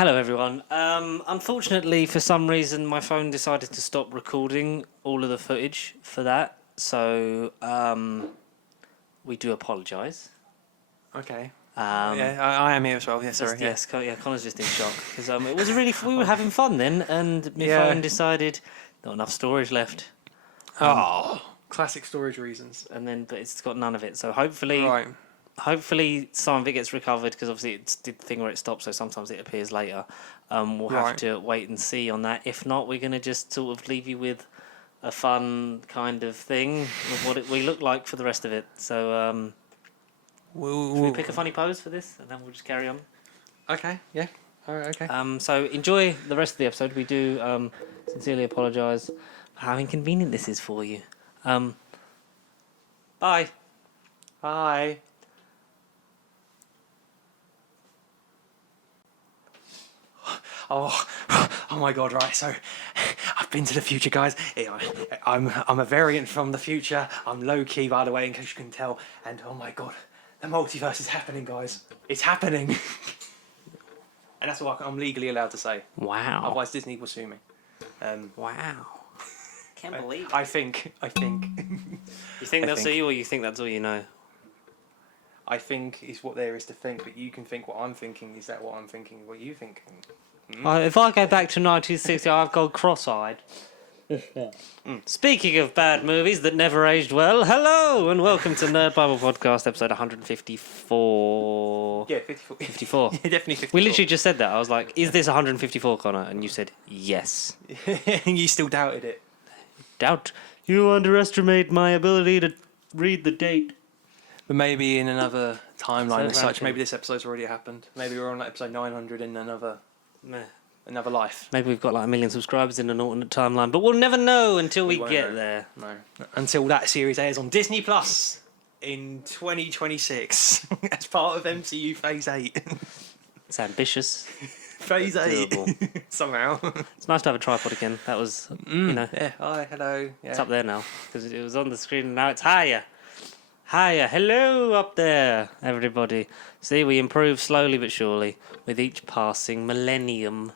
Hello, everyone. Unfortunately, for some reason, my phone decided to stop recording all of the footage for that. So, we do apologise. Okay. Yeah, I am here as well. Yeah, sorry. Yes, Connor's just in shock because it was we were having fun then, and my Yeah. phone decided not enough storage left, Classic storage reasons. but it's got none of it. So hopefully, Right. some of it gets recovered because obviously it did the thing where it stopped, so sometimes it appears later. We'll have Right. to wait and see on that. If not, we're going to just sort of leave you with a fun kind of thing of what we look like for the rest of it. So should we pick a funny pose for this, and then we'll just carry on? Okay. Yeah. All right. Okay. So enjoy the rest of the episode. We do sincerely apologise for how inconvenient this is for you. Bye. Hi. Oh my God! Right, so I've been to the future, guys. I'm a variant from the future. I'm Loki, by the way, in case you can tell. And oh my God, the multiverse is happening, guys. It's happening, and that's what I'm legally allowed to say. Wow. Otherwise, Disney will sue me. Wow. Can't believe it. I think. You think they'll see you, or you think that's all you know? I think is what there is to think, but you can think what I'm thinking. Is that what I'm thinking? What you thinking? If I go back to 1960, I've gone cross-eyed. Speaking of bad movies that never aged well, hello and welcome to Nerd Bible Podcast, episode 154. Yeah, 54. 54. Yeah, definitely 54. We literally just said that. I was like, is this 154, Connor? And you said, yes. And you still doubted it. Doubt. You underestimate my ability to read the date. But maybe in another timeline as such, random. maybe this episode's already happened. Maybe we're on like episode 900 in another life. Maybe we've got like 1 million subscribers in an alternate timeline, but we'll never know until we won't get know. there. No. Until that series airs on Disney Plus in 2026 as part of MCU Phase 8. It's ambitious. Phase 8. Doable. Somehow. It's nice to have a tripod again. That was, Yeah, hi, hello. Yeah. it's up there now because it was on the screen and now it's higher. Hiya, hello up there, everybody. See, we improve slowly but surely with each passing millennium.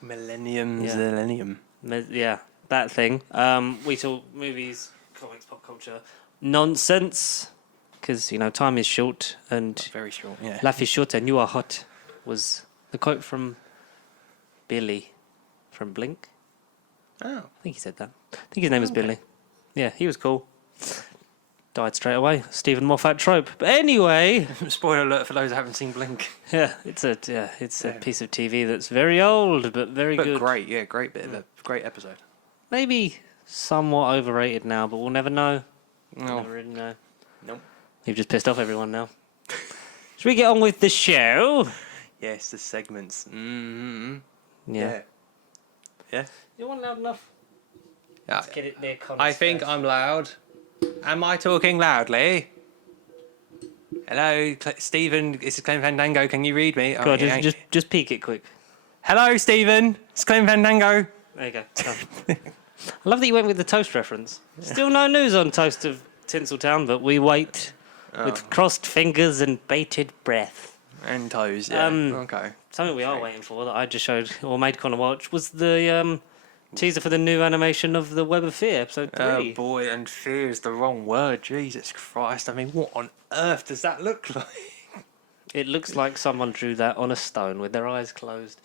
Millennium. Yeah, that thing. We talk movies, comics, pop culture, nonsense, because, time is short and Very short, yeah. life is short and you are hot, was the quote from Billy from Blink. Oh. I think he said that. I think his name was Billy. Yeah, he was cool. Died straight away. Stephen Moffat trope. But anyway, Spoiler alert for those who haven't seen Blink. yeah, it's a piece of TV that's very old but very But good. great, yeah, great great episode. Maybe somewhat overrated now, but we'll never know. No. Never really know. Nope. You've just pissed off everyone now. Should we get on with the show? Yes, the segments. Mm-hmm. Yeah. Yeah. You want loud enough? Yeah. Let's get it near Connor's I think face. I'm loud. Am I talking loudly? Hello, Stephen. This is Clem Fandango. Can you read me? Go on, just peek it quick. Hello, Stephen. It's Clem Fandango. There you go. Done. I love that you went with the toast reference. Still no news on Toast of Tinseltown, but we wait with crossed fingers and bated breath. And toes, yeah. Okay. Something we are waiting for that I just showed or made Connor watch was the teaser for the new animation of the Web of Fear, episode 3. Oh boy, and fear is the wrong word. Jesus Christ. I mean, what on earth does that look like? It looks like someone drew that on a stone with their eyes closed.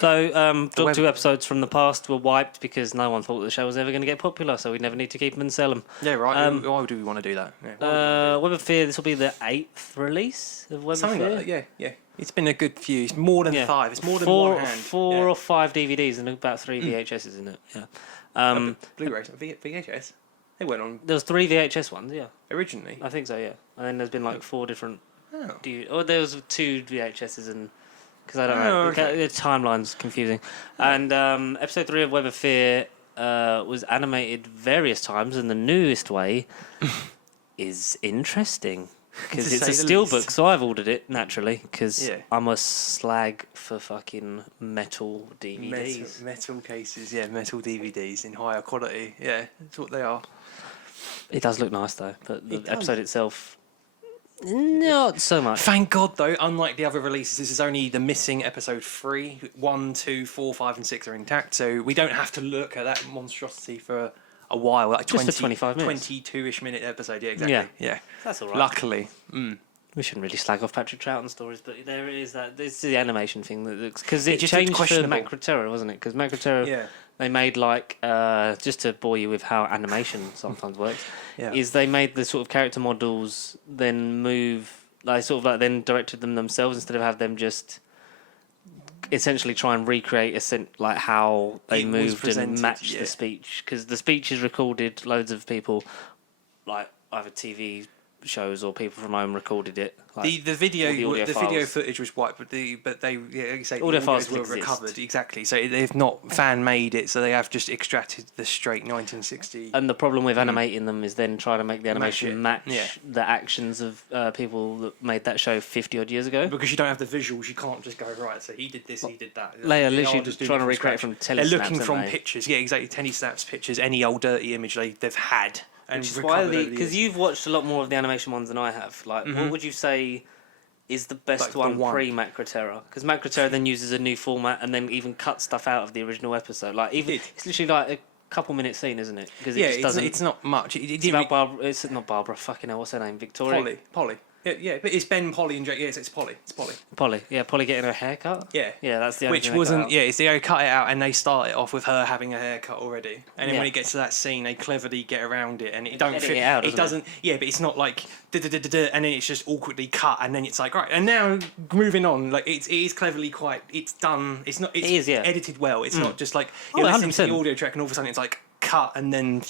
So, Doctor Who episodes from the past were wiped because no one thought the show was ever going to get popular, so we never need to keep them and sell them. Yeah, right. Why do we want to do that? Yeah. Web of Fear, this will be the 8th release of Web Something of Fear. like that, yeah. It's been a good few. It's more than 5. It's more than four, one hand. Four or 5 DVDs and about 3 VHSs in it. Yeah. Blu-rays, VHS. They went on There was 3 VHS ones, yeah. originally. I think so, yeah. And then there's been like 4 different. Oh. Or there was 2 VHSs and because I don't know, Okay. the timeline's confusing. And episode 3 of Web of Fear was animated various times, and the newest way is interesting because To it's a say the steelbook. least. So I've ordered it naturally because Yeah. I'm a slag for fucking metal DVDs. Metal cases, yeah, metal DVDs in higher quality. Yeah, that's what they are. It does look nice though, but the It does. episode itself Not so much. Thank God, though, unlike the other releases, this is only the missing episode 3. 1, 2, 4, 5, and 6 are intact, so we don't have to look at that monstrosity for a while. Like Just for 25 minutes. 22-ish minute episode, yeah, exactly. Yeah. That's all right. Luckily. We shouldn't really slag off Patrick Troughton stories, but there is that. It's the animation thing that looks because it just changed looked for questionable. Macroterra, wasn't it? Because Macroterra, Yeah. they made like just to bore you with how animation sometimes works, Yeah. is they made the sort of character models then move like sort of like then directed them themselves instead of have them just essentially try and recreate like how they It was moved and presented, match yeah. the speech because the speech is recorded. Loads of people like either TV shows or people from home recorded it. Like, The video all the audio video files. footage was white, but they like you say, Audio the files audios were still exist. recovered exactly. So they've not fan made it, so they have just extracted the straight 1960. And the problem with animating them is then trying to make the animation match Yeah. the actions of people that made that show 50 odd years ago. Because you don't have the visuals, you can't just go right. So he did this, he did that. They are I'll literally just do trying to it recreate scratch. from They're telesnaps, looking aren't from they? pictures, yeah, exactly. Telesnaps pictures, any old dirty image they've had, and Which is why recovered over the because years. you've watched a lot more of the animation ones than I have. Like, what would you say is the best Like the one one. pre Macroterra? Because Macroterra then uses a new format and then even cuts stuff out of the original episode. Like, even It did. it's literally like a couple minute scene, isn't it? Because it Yeah, just doesn't. it's not much. It It's didn't about Barbara. It's not Barbara. Fucking hell, what's her name? Victoria. Polly. Yeah, but it's Ben, Polly, and Jake. Yes, it's Polly. It's Polly. Polly. Yeah, Polly getting her hair cut. Yeah. Yeah, that's the only Which thing they cut wasn't, out. yeah, it's they cut it out and they start it off with her having a haircut already. And then Yeah. when it gets to that scene, they cleverly get around it and it don't edit fit. it out, It doesn't doesn't, yeah, but it's not like, and then it's just awkwardly cut and then it's like, right, and now moving on, like it is cleverly quite, it's done, it's not, it's It is, yeah. edited well. It's not just like, Oh, you're listening to the 100%. audio track and all of a sudden it's like cut and then,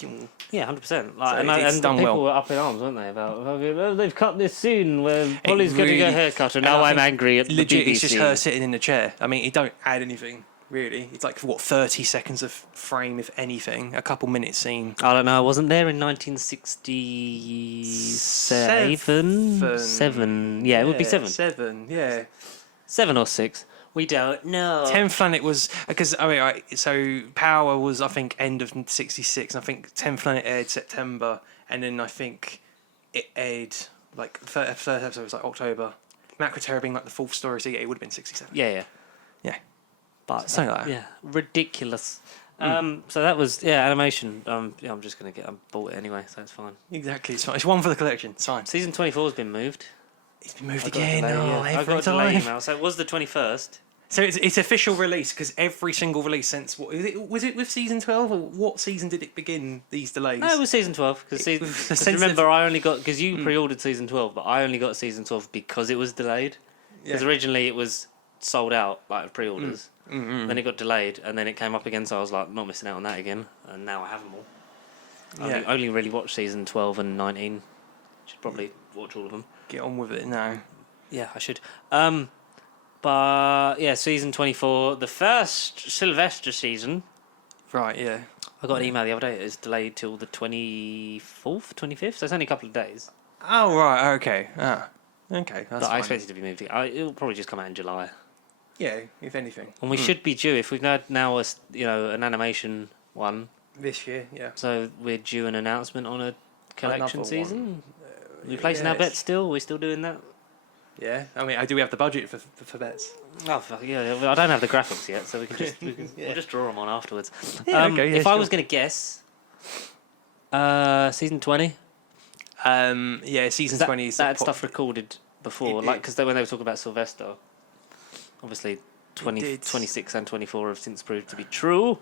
Yeah, 100%. So Like, and it's the done people well. were up in arms, weren't they? About "Oh, they've cut this scene where Polly's getting her really- hair cut, and and now I I'm think angry at the legit, BBC. it's just her sitting in the chair. I mean, it don't add anything. Really, it's like what 30 seconds of frame, if anything, a couple minutes scene. I don't know. I wasn't there in 1967. Seven. Yeah, it would be seven. 7, yeah. 7 or 6. We don't know. 10th Planet was because I mean, right, so Power was I think end of '66. And I think 10th Planet aired September, and then I think it aired like third episode was like October. Macroterra being like the fourth story, so yeah, it would have been '67. Yeah. Yeah. But Something like that. yeah, ridiculous. So that was animation. Yeah, I'm just gonna get. I bought it anyway, so it's fine. Exactly, it's fine. It's one for the collection. It's fine. Season 24 has been moved. It's been moved I got a again. delay, Oh, yeah. I every got a delay time. email. So it was the 21st. So it's official release because every single release since what was it with season 12 or what season did it begin these delays? No, it was season 12 because remember I only got because you pre-ordered season 12, but I only got season 12 because it was delayed. Because Yeah. originally it was sold out like pre-orders, then it got delayed, and then it came up again. So I was like, not missing out on that again, and now I have them all. Yeah. I only really watched season 12 and 19. Should probably watch all of them. Get on with it now. Yeah, I should. But yeah, season 24, the first Sylvester season. Right, yeah. I got an email the other day. It's delayed till the 24th, 25th. So it's only a couple of days. Oh, right, okay. Okay, that's But I fine. expect it to be moved. It'll probably just come out in July. Yeah, if anything. And we should be due if we've had now an animation one. This year, yeah. So we're due an announcement on a collection Another season. one. We placing our yes. bets still? We're still doing that? Yeah, I mean, do we have the budget for bets? Oh fuck yeah! Well, I don't have the graphics yet, so we can just we'll just draw them on afterwards. Yeah, okay, yeah, if I sure. was going to guess, season 20. Yeah, season 20 is that the had stuff recorded before, It- like because when they were talking about Sylvester, obviously 20, did. 26 and 24 have since proved to be true.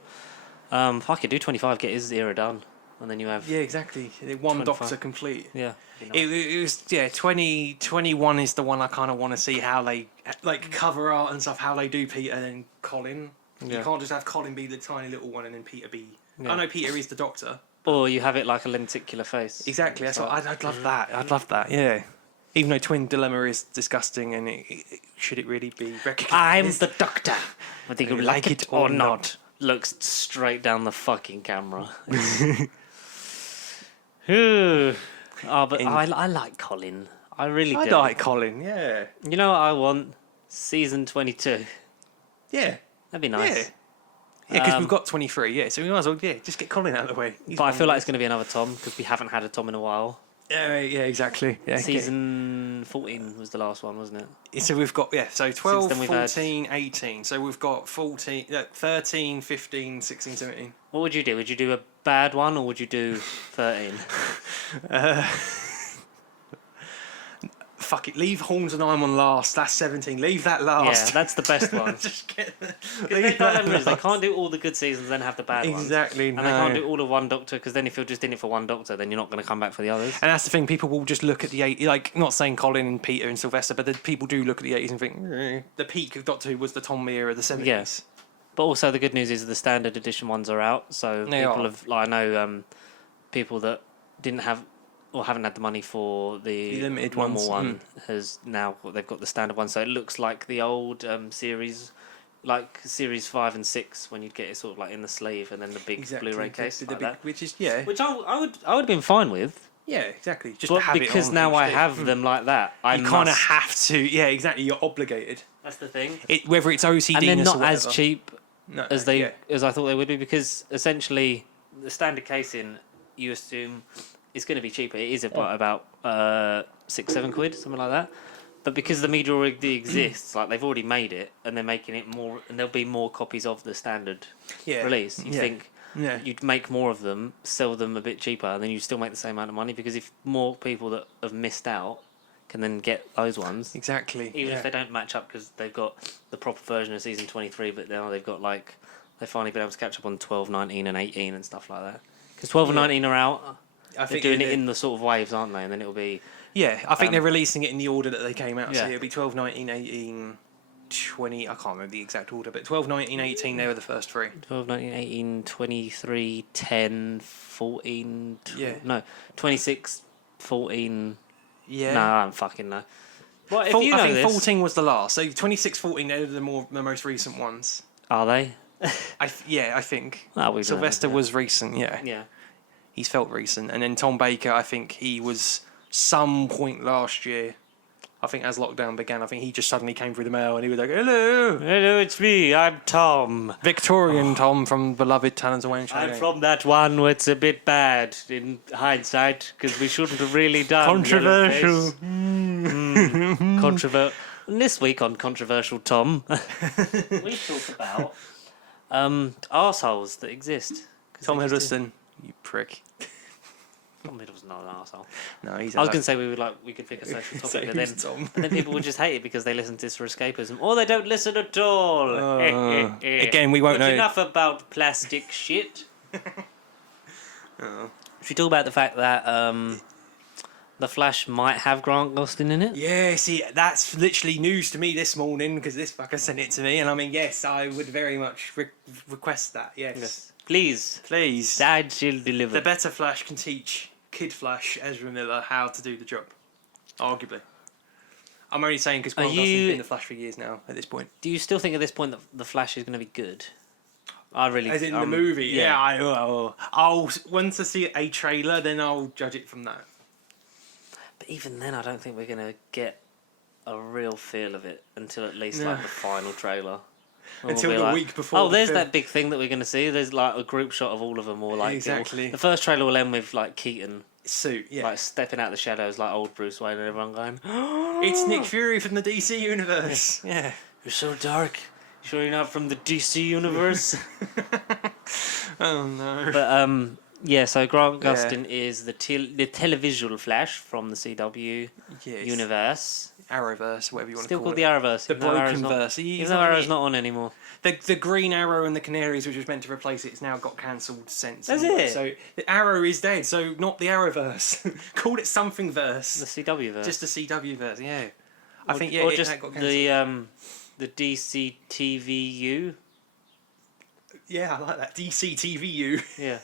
If I could do 25, get his era done, and then you have Yeah, exactly. One 25. Doctor complete. yeah. It was, yeah, 2021 is the one I kind of want to see how they, like, cover art and stuff, how they do Peter and then Colin. You Yeah. can't just have Colin be the tiny little one and then Peter be... Yeah. I know Peter is the Doctor. Or you have it like a lenticular face. Exactly, that's what, Like- I'd love that. I'd love that, yeah. Even though Twin Dilemma is disgusting and should it really be I'm recognised? the Doctor, whether you like it or not. Looks straight down the fucking camera. Ooh. Oh, but I like Colin. I really I do. like Colin, yeah. You know what I want? Season 22. Yeah. That'd be nice. Yeah. Yeah, because we've got 23, yeah, so we might as well, just get Colin out of the way. He's But I feel like wonderful. it's going to be another Tom because we haven't had a Tom in a while. Yeah, exactly. Yeah, Season 14 was the last one, wasn't it? So we've got, so 12, then we've 14, 18. So we've got 14, 13, 15, 16, 17. What would you do? Would you do a bad one or would you do 13? Fuck it, leave Horns and I'm on last. That's 17. Leave that last. Yeah, that's the best one. Just get They can't do all the good seasons and then have the bad ones. Exactly. And they can't do all of one Doctor, because then if you're just in it for one Doctor, then you're not going to come back for the others. And that's the thing, people will just look at the 80s, like, not saying Colin and Peter and Sylvester, but people do look at the 80s and think, the peak of Doctor Who was the Tom era of the 70s. Yes. But also the good news is the standard edition ones are out, so I know people that didn't have or haven't had the money for the limited normal ones. they've got the standard one, so it looks like the old series, like series 5 and 6, when you'd get it sort of like in the sleeve and then the big Blu-ray case, like that. Which is which I would have been fine with. Yeah, exactly. Just But to have because it on now HD. I have them like that, You kind of have to. Yeah, exactly. You're obligated. That's the thing. Whether it's OCD And they're not or as cheap as I thought they would be, because essentially the standard casing, you assume, is going to be cheaper. It is about £6-7, something like that. But because the media already exists, like they've already made it and they're making it more, and there'll be more copies of the standard release. You think you'd make more of them, sell them a bit cheaper, and then you still make the same amount of money, because if more people that have missed out can then get those ones. Exactly. Even if they don't match up, because they've got the proper version of season 23, but now they've got they've finally been able to catch up on 12, 19 and 18 and stuff like that. Because 12 and 19 are out. They're doing it in the sort of waves, aren't they? And then it'll be... Yeah, I think they're releasing it in the order that they came out. So Yeah. it'll be 12, 19, 18, 20... I can't remember the exact order, but 12, 19, 18, they were the first three. 12, 19, 18, 23, 10, 14... Yeah. No, 26, 14... Yeah. No, I don't fucking know. Well, if you I know think this... 14 was the last. So 26, 14, they're the most recent ones. Are they? I think. Oh, we don't Sylvester know, was recent, yeah. Yeah. He's felt recent. And then Tom Baker, I think he was some point last year. I think as lockdown began, I think he just suddenly came through the mail and he was like, hello. Hello, it's me. I'm Tom. Victorian Tom from beloved Talents of Wayne Show. I'm from that one where it's a bit bad in hindsight, because we shouldn't have really done Controversial. Controversial. This week on Controversial Tom, we talk about arseholes that exist. Tom Hiddleston, you prick. Tom Hiddleston's not an arsehole. No, he's. I was going to say we could pick a social topic, but then people would just hate it because they listen to this for escapism, or they don't listen at all. Again, we won't but know. Enough about plastic shit. Should we talk about the fact that The Flash might have Grant Gustin in it? Yeah, see, that's literally news to me this morning because this fucker sent it to me, and I mean, yes, I would very much request that. Yes. Please. Dad shall deliver. The better Flash can teach Kid Flash Ezra Miller how to do the job. Arguably. I'm only saying because Grant Gustin's been the Flash for years now at this point. Do you still think at this point that The Flash is going to be good? I really... As in the movie? Yeah, I'll once I see a trailer, then I'll judge it from that. But even then, I don't think we're going to get a real feel of it until at least like the final trailer. Until the week before. Oh, there's that big thing that we're going to see. There's like a group shot of all of them, or like exactly. The first trailer will end with like Keaton suit, like stepping out of the shadows, like old Bruce Wayne, and everyone going, "It's Nick Fury from the DC universe." Yeah, you're so dark. Sure, you're not from the DC universe. Oh no. But yeah. So Grant Gustin is the televisual Flash from the CW universe. Arrowverse, whatever you want Still to call called it. the Arrowverse. The broken verse. Even though Arrow's not on anymore. The Green Arrow and the Canaries, which was meant to replace it, it's now got cancelled since. That's it. So the Arrow is dead. So not the Arrowverse. Called it something verse. The CW verse. Just the CW verse. Yeah. I think or just that got cancelled. the DC TVU. Yeah, I like that. DCTVU. Yeah.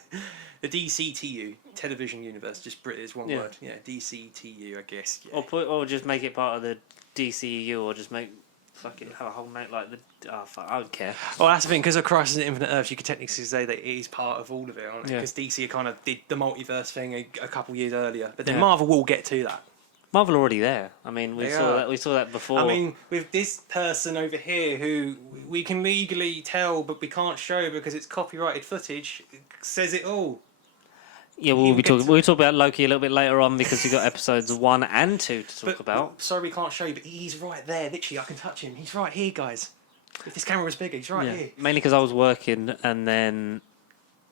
The DCTU, Television Universe, just British one word. Yeah, DCTU, I guess. Yeah. Or just make it part of the DCEU, or just make fucking have a whole note like the. Oh fuck, I don't care. Well, that's the thing, because of Crisis on Infinite Earths, you could technically say that it is part of all of it, aren't it? Because DC kind of did the multiverse thing a couple years earlier, but then Marvel will get to that. Marvel are already there. I mean, we saw that before. I mean, with this person over here who we can legally tell, but we can't show because it's copyrighted footage, says it all. Yeah, we'll talk about Loki a little bit later on because we got episodes 1 and 2 to talk about. Sorry we can't show you, but he's right there. Literally, I can touch him. He's right here, guys. If this camera was bigger, he's right here. Mainly because I was working and then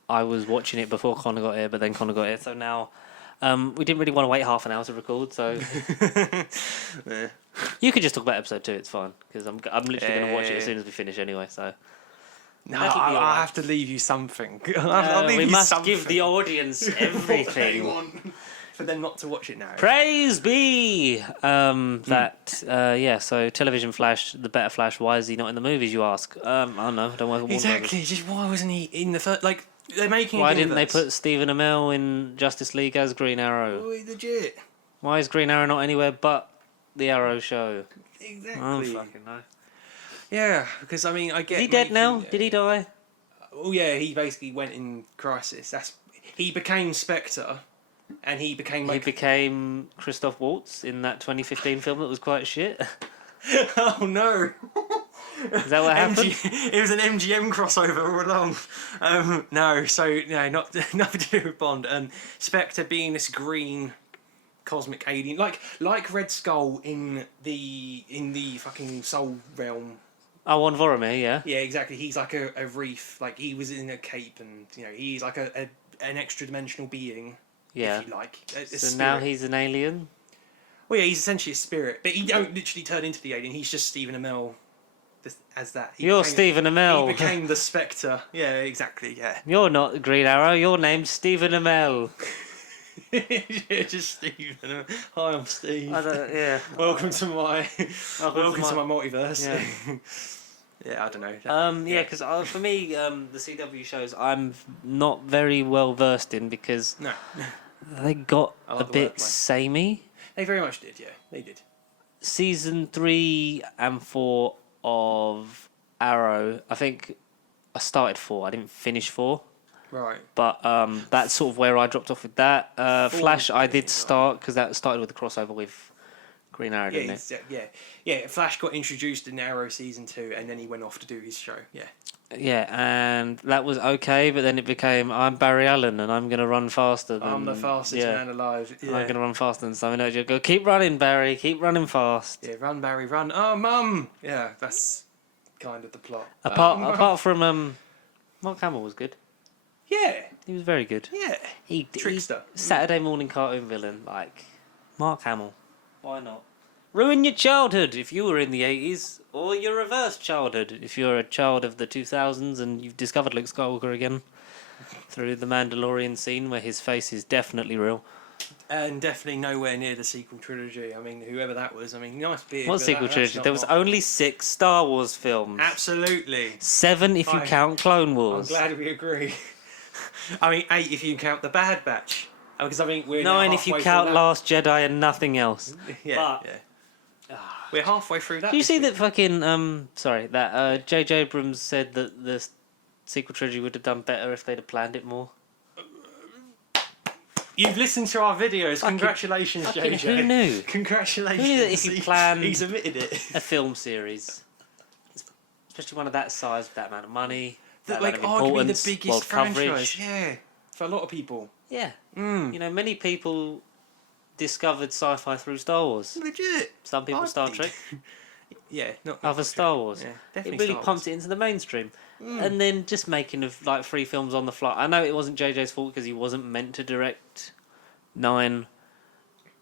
I was watching it before Connor got here, but then Connor got here. So now we didn't really want to wait half an hour to record. So you could just talk about episode 2. It's fine because I'm literally going to watch it as soon as we finish anyway. So. No, I have to leave you something. I'll leave we you must something. give the audience everything. For them not to watch it now. Praise be! So Television Flash, the better Flash, why is he not in the movies, you ask? I don't know. I don't work at Exactly. Just why wasn't he in the first... Like, they're making Why didn't they put Stephen Amell in Justice League as Green Arrow? Oh, legit. Why is Green Arrow not anywhere but the Arrow show? Exactly. I don't fucking know. Yeah, because, I mean, I get... Is he dead now? Did he die? Oh, yeah, he basically went in crisis. He became Spectre... And he became He became Christoph Waltz in that 2015 film that was quite shit. Oh no! Is that what happened? It was an MGM crossover all along. No, nothing to do with Bond. Spectre being this green cosmic alien, like Red Skull in the fucking Soul realm. Oh, on Voromir, yeah. Yeah, exactly. He's like a reef. Like he was in a cape, and he's like an extra dimensional being. Yeah. If you like. So now he's an alien? Well, yeah, he's essentially a spirit, but he don't literally turn into the alien. He's just Stephen Amell as that. You're Stephen Amell. He became the Spectre. Yeah, exactly, yeah. You're not Green Arrow. Your name's Stephen Amell. Yeah, just Stephen Amell. Hi, I'm Steve. Welcome to my multiverse. Yeah. Yeah, I don't know. Because for me, the CW shows I'm not very well versed in because they got a bit samey. They very much did, yeah. They did. Season 3 and 4 of Arrow, I think I started 4. I didn't finish 4. Right. But that's sort of where I dropped off with that. Flash, I did start because that started with the crossover with Green Arrow, didn't it? Yeah. Flash got introduced in Arrow season 2, and then he went off to do his show. Yeah. Yeah, and that was okay, but then it became I'm Barry Allen, and I'm gonna run faster. I'm the fastest man alive. Yeah. I'm gonna run faster than Simon. You go, keep running, Barry. Keep running fast. Yeah, run, Barry, run. Oh, Mum. Yeah, that's kind of the plot. Apart from Mark Hamill was good. Yeah, he was very good. Yeah, trickster. Saturday morning cartoon villain like Mark Hamill. Why not? Ruin your childhood if you were in the 80s, or your reverse childhood if you're a child of the 2000s and you've discovered Luke Skywalker again through the Mandalorian scene where his face is definitely real. And definitely nowhere near the sequel trilogy. I mean, whoever that was, nice beard. What sequel trilogy? There was only 6 Star Wars films. Absolutely. 7 if you count Clone Wars. I'm glad we agree. 8 if you count the Bad Batch. Because we're 9 if you count Last Jedi and nothing else. Yeah. We're halfway through that. Do you see that fucking J.J. Abrams said that the sequel trilogy would have done better if they'd have planned it more? You've listened to our videos. Congratulations, JJ. Who knew? Congratulations. Who knew that if you plan he's admitted it. A film series, especially one of that size, with that amount of money, that amount of arguably importance, the biggest world franchise. coverage. Yeah, for a lot of people. Yeah. Many people discovered sci-fi through Star Wars. Legit. Some people Star Trek. Yeah, not other Star Wars. Yeah, it definitely really pumped it into the mainstream. And then just making of 3 films on the fly. I know it wasn't JJ's fault because he wasn't meant to direct 9,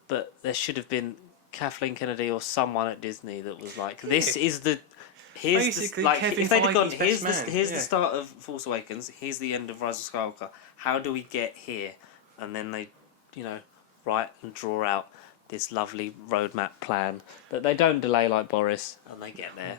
but there should have been Kathleen Kennedy or someone at Disney that was like, "This is the here's basically the, Kevin if they'd have gone, Feige's here's the start of Force Awakens, here's the end of Rise of Skywalker. How do we get here?" And then they, write and draw out this lovely roadmap plan that they don't delay like Boris, and they get there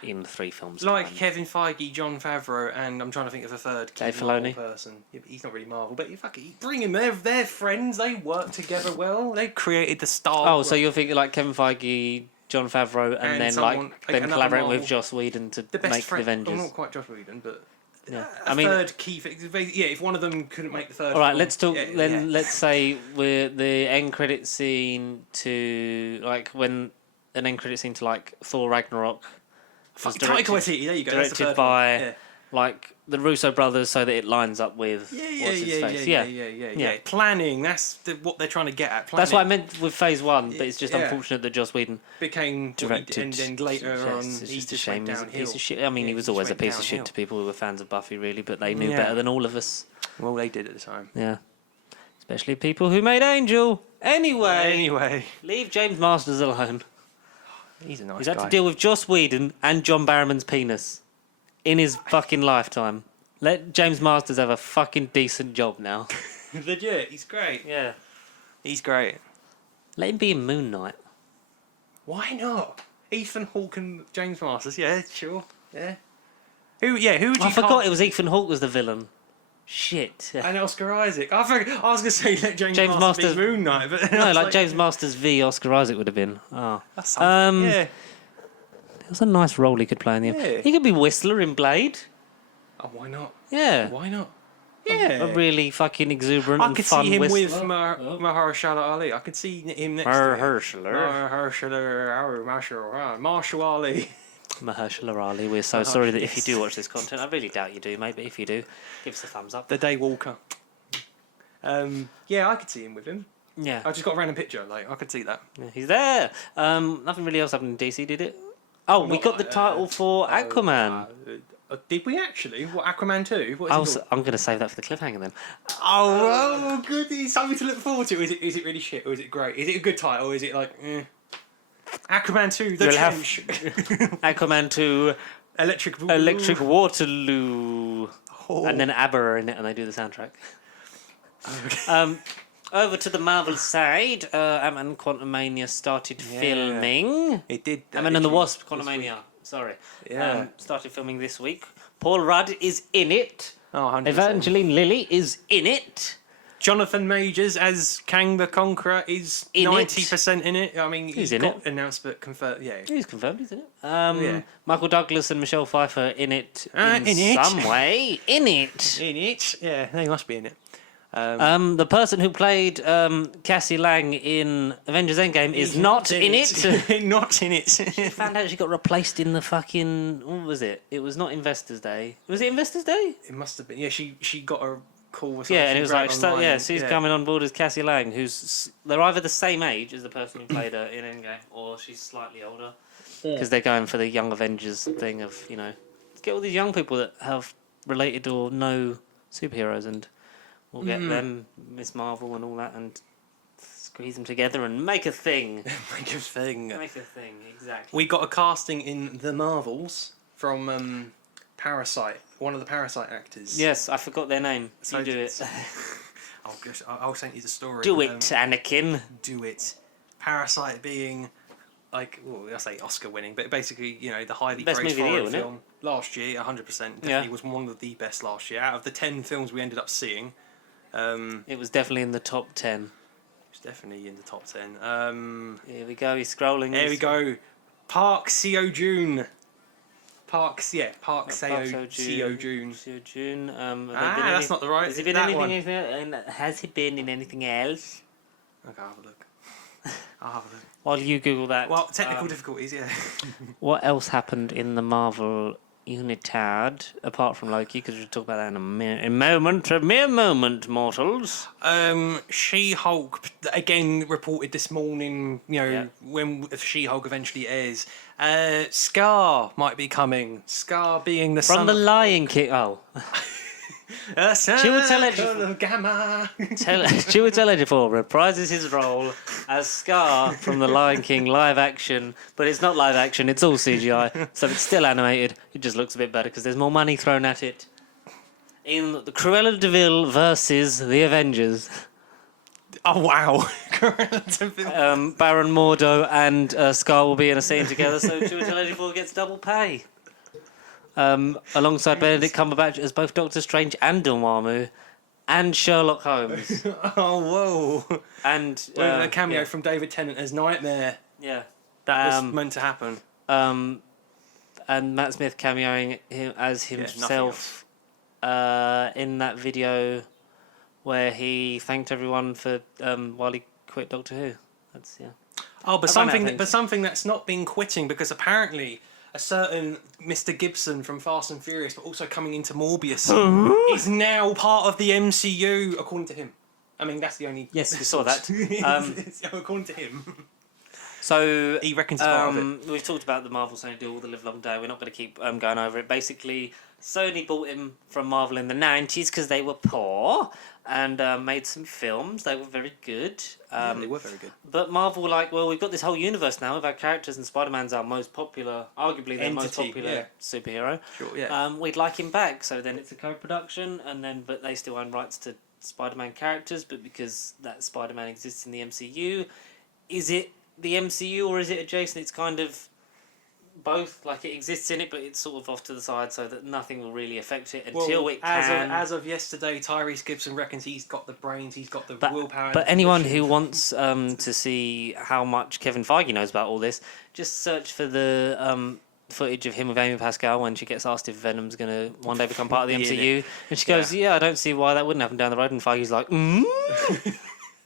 in 3 films. Like Kevin Feige, Jon Favreau, and I'm trying to think of a third Dave key Marvel Filoni person. Yeah, but he's not really Marvel, but you bring him. They're friends. They work together well. They created the Star. Oh, so you're thinking like Kevin Feige, Jon Favreau, and then them collaborating with Joss Whedon to make the Avengers. Well, not quite Joss Whedon, but. Yeah. Third key thing. Yeah, if one of them couldn't make the third. All right, film, let's talk. Let's say we're the end credit scene to when an end credit scene to Thor Ragnarok. Taika Waititi. There you go. Directed by like the Russo brothers, so that it lines up with what's his face. Yeah. Planning. That's what they're trying to get at. Planning. That's what I meant with Phase 1, but it's just unfortunate that Joss Whedon became directed, and then later on it's he just a just shame. went He's a downhill. piece of shit. I mean, he was always a piece of shit to people who were fans of Buffy, really, but they knew better than all of us. Well, they did at the time. Yeah, especially people who made Angel. Anyway, leave James Masters alone. he's a nice He's guy. had to deal with Joss Whedon and John Barrowman's penis in his fucking lifetime. Let James Masters have a fucking decent job now. Legit, he's great. Yeah. He's great. Let him be in Moon Knight. Why not? Ethan Hawke and James Masters. Yeah, sure. Yeah. Who would you I forgot it was Ethan Hawke was the villain. Shit. And Oscar Isaac. I was going to say let James Masters be Moon Knight, but no, like James Masters v Oscar Isaac would have been. Oh. That's something. Yeah. It was a nice role he could play in the Yeah. He could be Whistler in Blade. Oh, why not? Yeah. Why not? Yeah. A really fucking exuberant I and could fun see him Whistler. with Mahershala Ali. I could see him next to Marshall Ali. Mahershala Ali. We're so sorry that if you do watch this content, I really doubt you do, mate, but if you do, give us a thumbs up. The Daywalker. Yeah, I could see him with him. Yeah. I just got a random picture. Like I could see that. Yeah, he's there. Nothing really else happened in DC, did it? Oh, we got the title for Aquaman. Did we actually? What, Aquaman 2? What is it called? I'm going to save that for the cliffhanger then. Oh, goody. Something to look forward to. Is it really shit or is it great? Is it a good title? Is it like... Aquaman 2, The Trench. Aquaman 2, Electric Waterloo. Oh. And then ABBA are in it and they do the soundtrack. Over to the Marvel side, Ant-Man Quantumania started filming. It did. Ant-Man and the Wasp Quantumania. Sorry. Yeah. Started filming this week. Paul Rudd is in it. Oh, 100%. Evangeline Lilly is in it. Jonathan Majors as Kang the Conqueror is 90% in it. I mean, he's got announced but confirmed. Yeah. He's confirmed, isn't it? Michael Douglas and Michelle Pfeiffer in it some way. In it. In it. Yeah, they must be in it. The person who played Cassie Lang in Avengers Endgame is not in it. Not in it. She found out she got replaced in the fucking... What was it? It was not Investors Day. Was it Investors Day? It must have been. Yeah, she got a call or something. Yeah, and it was like, she's coming on board as Cassie Lang, who's... They're either the same age as the person who played her in Endgame, or she's slightly older. Because they're going for the Young Avengers thing of, you know... Let's get all these young people that have related or know superheroes and... We'll get them, Miss Marvel and all that, and squeeze them together and make a thing. Make a thing. Make a thing, exactly. We got a casting in The Marvels from Parasite, one of the Parasite actors. Yes, I forgot their name. So you do it. I'll send you the story. Do it, Anakin. Do it. Parasite being, like, well, I say Oscar winning, but basically, you know, the highly Best praised movie of the foreign year, film. Last year, 100%. Definitely was one of the best last year. Out of the 10 films we ended up seeing, it was definitely in the top 10. It's definitely in the top 10. Here we go, he's scrolling. There we go. Park Seo-joon. Park Seo-joon. Seo-joon. That's not the right. Has he been Has he been in anything else? Okay, I'll have a look. I'll have a look. While you Google that. Well, technical difficulties, yeah. What else happened in the Marvel Unitad, apart from Loki, because we'll talk about that in a mere moment, mortals. She-Hulk, again, reported this morning, you know, when She-Hulk eventually airs. Scar might be coming. Scar being the From son the Lion King. Oh. Chiwetel Ejiofor reprises his role as Scar from the Lion King live action, but it's not live action, it's all CGI, so it's still animated. It just looks a bit better because there's more money thrown at it. In the Cruella de Vil versus the Avengers. Oh wow! Baron Mordo and Scar will be in a scene together, so Chiwetel Ejiofor gets double pay. Alongside Benedict Cumberbatch as both Doctor Strange and Dormammu, and Sherlock Holmes. Oh whoa! And a cameo from David Tennant as Nightmare. Yeah, that was meant to happen. And Matt Smith cameoing him as himself in that video where he thanked everyone for while he quit Doctor Who. That's Oh, but something that's not been quitting, because apparently a certain Mr. Gibson from Fast and Furious, but also coming into Morbius, is now part of the MCU, according to him. I mean, that's the only... Yes, we saw that. According to him. So he reckons it's part of it. We've talked about the Marvel Sony deal, the Live Long Day. We're not going to keep going over it. Basically, Sony bought him from Marvel in the 90s because they were poor and made some films. They were very good. They were very good. But Marvel were like, well, we've got this whole universe now with our characters, and Spider-Man's our most popular, arguably their most popular superhero. Sure, yeah. We'd like him back. So then it's a co-production, but they still own rights to Spider-Man characters. But because that Spider-Man exists in the MCU, is it the MCU or is it adjacent? It's kind of both. Like, it exists in it, but it's sort of off to the side so that nothing will really affect it until it can. As of yesterday, Tyrese Gibson reckons he's got the brains, he's got the willpower. But anyone who wants to see how much Kevin Feige knows about all this, just search for the footage of him with Amy Pascal when she gets asked if Venom's going to one day become part of the MCU. And she goes, I don't see why that wouldn't happen down the road. And Feige's like,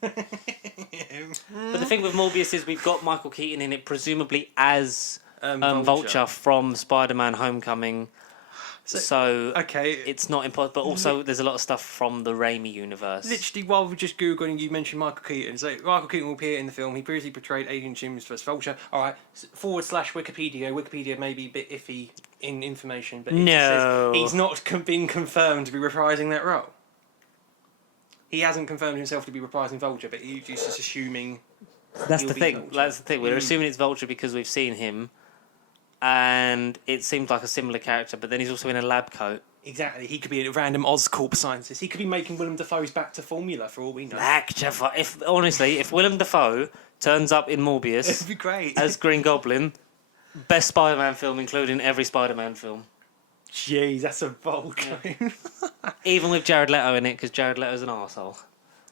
But the thing with Morbius is we've got Michael Keaton in it, presumably as Vulture from Spider-Man Homecoming. So okay, it's not impossible. But also, there's a lot of stuff from the Raimi universe. Literally, while we're just googling, you mentioned Michael Keaton. So Michael Keaton will appear in the film. He previously portrayed Agent Jim's first Vulture. All right, / Wikipedia. Wikipedia may be a bit iffy in information, but it says he's not been confirmed to be reprising that role. He hasn't confirmed himself to be reprising Vulture, but he's just assuming. That's the thing. That's the thing. We're assuming it's Vulture because we've seen him, and it seems like a similar character. But then he's also in a lab coat. Exactly. He could be a random Oscorp scientist. He could be making Willem Dafoe's Back to Formula for all we know. If Willem Dafoe turns up in Morbius, it'd be great as Green Goblin, best Spider-Man film, including every Spider-Man film. Jeez, that's a bold claim. Even with Jared Leto in it, because Jared Leto's an arsehole.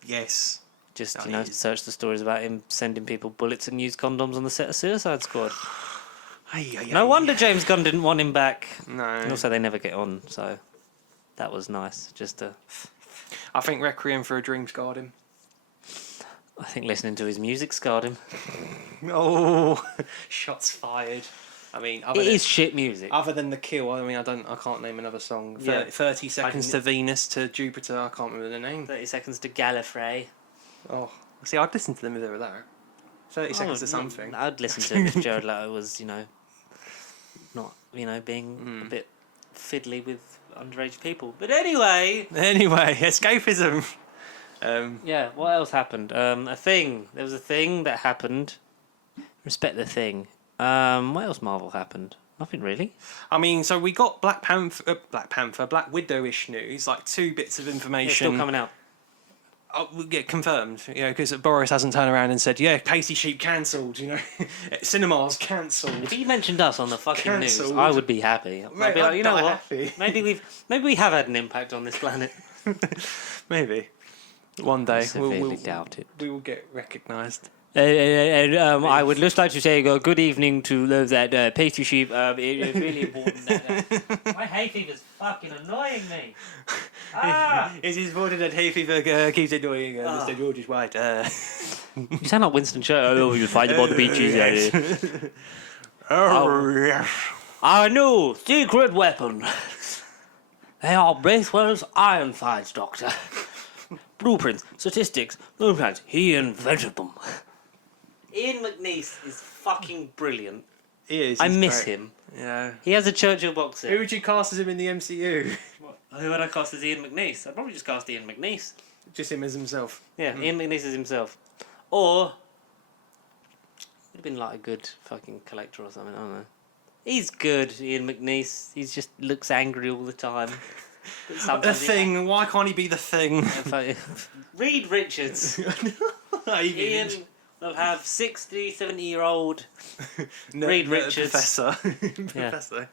Yes. Just, search the stories about him sending people bullets and used condoms on the set of Suicide Squad. No wonder James Gunn didn't want him back. No. And also, they never get on, so that was nice. I think Requiem for a Dream scarred him. I think listening to his music scarred him. Oh, shots fired. I mean, it is shit music. Other than The Kill, I mean, I can't name another song. 30 Seconds to Venus to Jupiter, I can't remember the name. 30 Seconds to Gallifrey. Oh, see, I'd listen to them if they were there. 30 Seconds to something. I'd listen to it if Jared Leto was, not, being a bit fiddly with underage people. But anyway, escapism. Yeah, what else happened? A thing. There was a thing that happened. Respect the thing. What else Marvel happened? Nothing really. I mean, so we got Black Widow-ish news, like 2 bits of information. It's still coming out. Oh, we'll get confirmed, because Boris hasn't turned around and said, Pasty Sheep cancelled, cinemas cancelled. If he mentioned us on the fucking news, I would be happy. Mate, I'd be like, you know what? Happy. Maybe we have had an impact on this planet. Maybe. One day. I severely doubt it. We will get recognised. I would just like to say good evening to those at Pasty Sheep. It's really important that my hay fever's fucking annoying me. It is important that hay fever keeps annoying Mr. George is right. You sound like Winston Churchill. You fight about the beaches. Our new secret weapon. They are Braithwaite's iron sights, Doctor. Blueprints, statistics, blueprints. He invented them. Ian McNeice is fucking brilliant. He is. I miss him. Yeah. He has a Churchill box set. Who would you cast as him in the MCU? Who would I cast as Ian McNeice? I'd probably just cast Ian McNeice. Just him as himself. Yeah, Ian McNeice as himself. Or would have been like a good fucking collector or something. I don't know. He's good, Ian McNeice. He just looks angry all the time. The Thing. Why can't he be the Thing? Reed Richards. Ian will have 60, 70-year-old Reed Richards. Professor.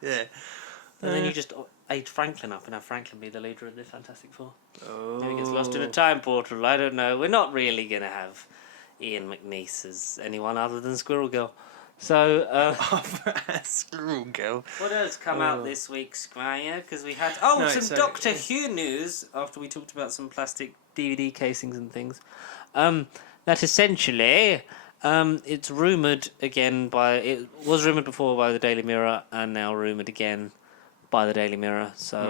Yeah. And then you just age Franklin up and have Franklin be the leader of the Fantastic Four. Oh. Maybe he gets lost in a time portal. I don't know. We're not really going to have Ian McNeice as anyone other than Squirrel Girl. So, Squirrel Girl. What else come out this week, Squire? Because we had some Doctor Who news after we talked about some plastic DVD casings and things. That essentially It's rumoured again it was rumoured before by the Daily Mirror and now rumoured again by the Daily Mirror. So,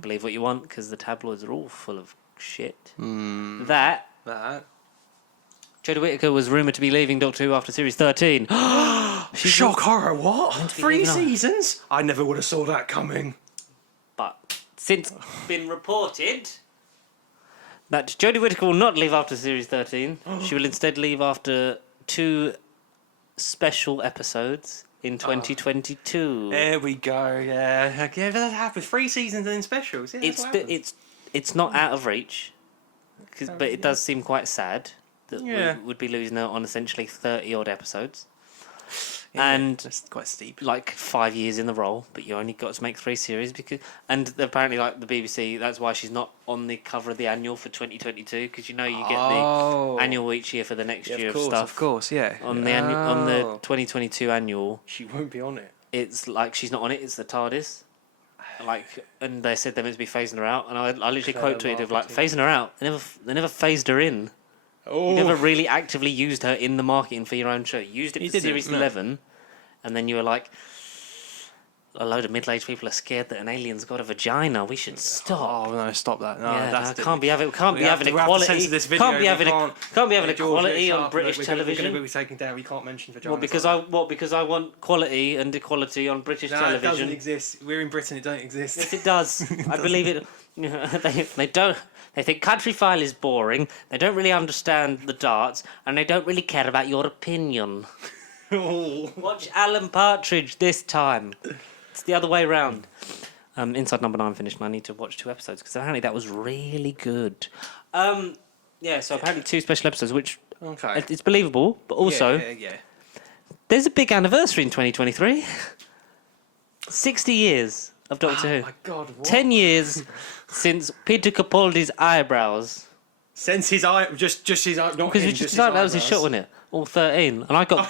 believe what you want because the tabloids are all full of shit. That Jodie Whittaker was rumoured to be leaving Doctor Who after series 13. Shock horror, what? 3 leaving seasons? I never would have saw that coming. But since been reported that Jodie Whittaker will not leave after series 13, she will instead leave after 2 special episodes in 2022. There we go. Yeah, yeah, that happens. 3 seasons and then specials. Yeah, It's not out of reach, but it does seem quite sad that we would be losing out on essentially 30 odd episodes. Yeah, and that's quite steep. Like 5 years in the role, but you only got to make 3 series and apparently like the BBC, that's why she's not on the cover of the annual for 2022 because you get the annual each year for the next year of stuff. Of course, yeah. On the 2022 annual, she won't be on it. It's like she's not on it. It's the TARDIS. And they said they're meant to be phasing her out, and I literally quote tweeted of phasing her out. They never phased her in. You never really actively used her in the marketing for your own show. You used it for Series 11, and then you were like, a load of middle-aged people are scared that an alien's got a vagina. We should stop. Oh no, stop that! No, can't be having equality. Can't be having equality on British television. We're going to be taken down. We can't mention vaginas. Because I want quality and equality on British television. It doesn't exist. We're in Britain. It don't exist. Yes, it does. I believe it. They don't. They think Country File is boring. They don't really understand the darts, and they don't really care about your opinion. Watch Alan Partridge this time. It's the other way round. Inside Number 9 finished, and I need to watch 2 episodes because apparently that was really good. So apparently 2 special episodes, which it's believable, but also there's a big anniversary in 2023. 60 years of Doctor Who. Oh my God! What? 10 years since Peter Capaldi's eyebrows. Since his eye, just his eye, not because him, just his eyebrows. that was his shot, wasn't it? All 13, and I got.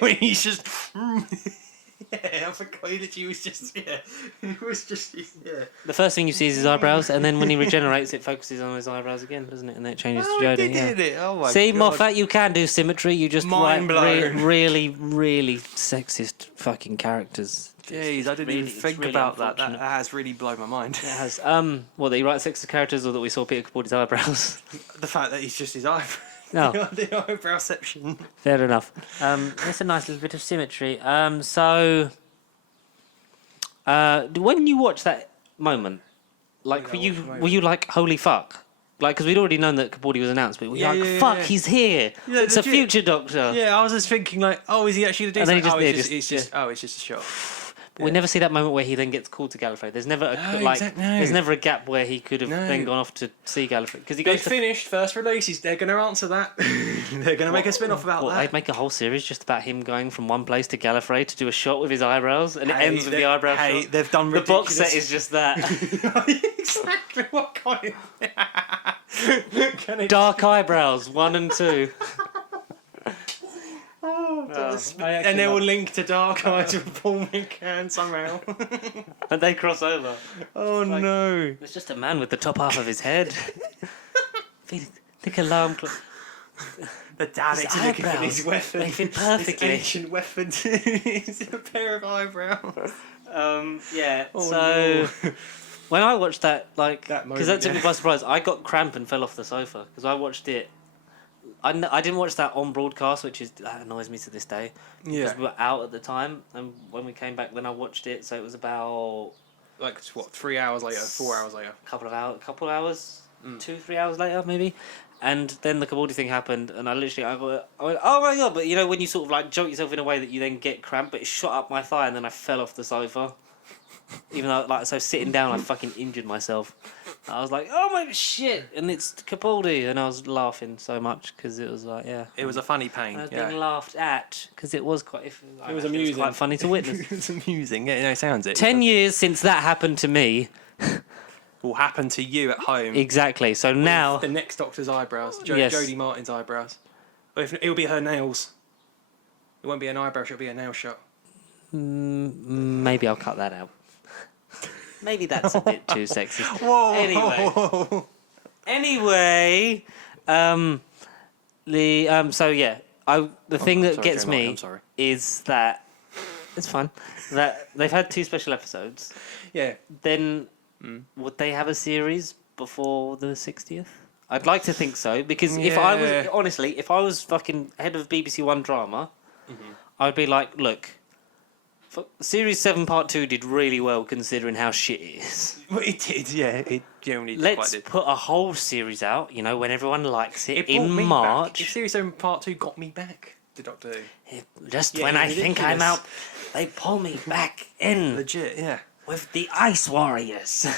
When he's just. Yeah, I forgot that he was just. Yeah, it was just. Yeah. The first thing you see is his eyebrows, and then when he regenerates, it focuses on his eyebrows again, doesn't it? And then it changes to Jodie. Did it? Oh my See, God. Moffat, you can do symmetry. You just Mind blown. really, really sexist fucking characters. Jeez, I didn't even think about that. That has really blown my mind. It has. That you write sexist characters, or that we saw Peter Capaldi's eyebrows? The fact that he's just his eyebrows. No. The eyebrowception. Fair enough. It's a nice little bit of symmetry. When you watch that moment, were you like, holy fuck? Like, because we'd already known that Capaldi was announced, but we were fuck, he's here. Yeah, it's legit. A future Doctor. Yeah, I was just thinking like, is he actually the Doctor? And then it's just a shot. But we never see that moment where he then gets called to Gallifrey. There's never there's never a gap where he could have then gone off to see Gallifrey because he goes. Finished first releases. They're going to answer that. They're going to make a spin-off about that. They'd make a whole series just about him going from one place to Gallifrey to do a shot with his eyebrows, and it ends with the eyebrow shot. They've done the box set is just that. Exactly what kind of Dark eyebrows 1 and 2. And they will link to Dark Eyes with Paul McCann somehow. And they cross over. Oh no! It's just a man with the top half of his head. Think alarm clock. The Daleks are looking for these weapons. They fit perfectly. These ancient weapons. It's a pair of eyebrows. No. When I watched that, because that took me by surprise, I got cramp and fell off the sofa because I watched it. I didn't watch that on broadcast, that annoys me to this day. Because we were out at the time, and when we came back, then I watched it. So it was about 3 hours later, 4 hours later, couple of hours, 2-3 hours later, maybe. And then the Capaldi thing happened, and I went, oh my God! But when you sort of jolt yourself in a way that you then get cramp, but it shot up my thigh, and then I fell off the sofa. Even though, sitting down, I fucking injured myself. I was like, oh my shit! And it's Capaldi, and I was laughing so much because it was It was a funny pain. I was being laughed at because it was quite. It was amusing. It was quite funny to witness. It was amusing. Yeah, it sounds it. 10 years since that happened to me. Will happen to you at home. Exactly. So now the next Doctor's eyebrows, yes. Jodie Martin's eyebrows. It'll be her nails. It won't be an eyebrow shot. It'll be a nail shot. Maybe I'll cut that out. Maybe that's a bit too sexist. Whoa. Anyway, The thing that sorry, gets Joe Martin, me I'm sorry. is that it's fine that they've had 2 special episodes. Yeah. Then would they have a series before the 60th? I'd like to think so, because if I was fucking head of BBC One drama, I'd be like, look, Series 7 Part 2 did really well considering how shit it is. Well, it did, yeah. It generally Let's did. put a whole series out, when everyone likes it Brought in me March. Back. If Series 7 Part 2 got me back to Doctor Who. When I think I'm ridiculous. out, they pull me back in. Legit, yeah. With the Ice Warriors.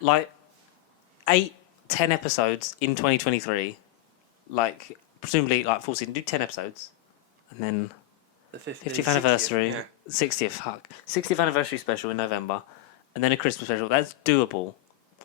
Like, 8, 10 episodes in 2023. Like, presumably, like, full season. Do 10 episodes. And then The 50th anniversary. 60th anniversary special in November. And then a Christmas special. That's doable.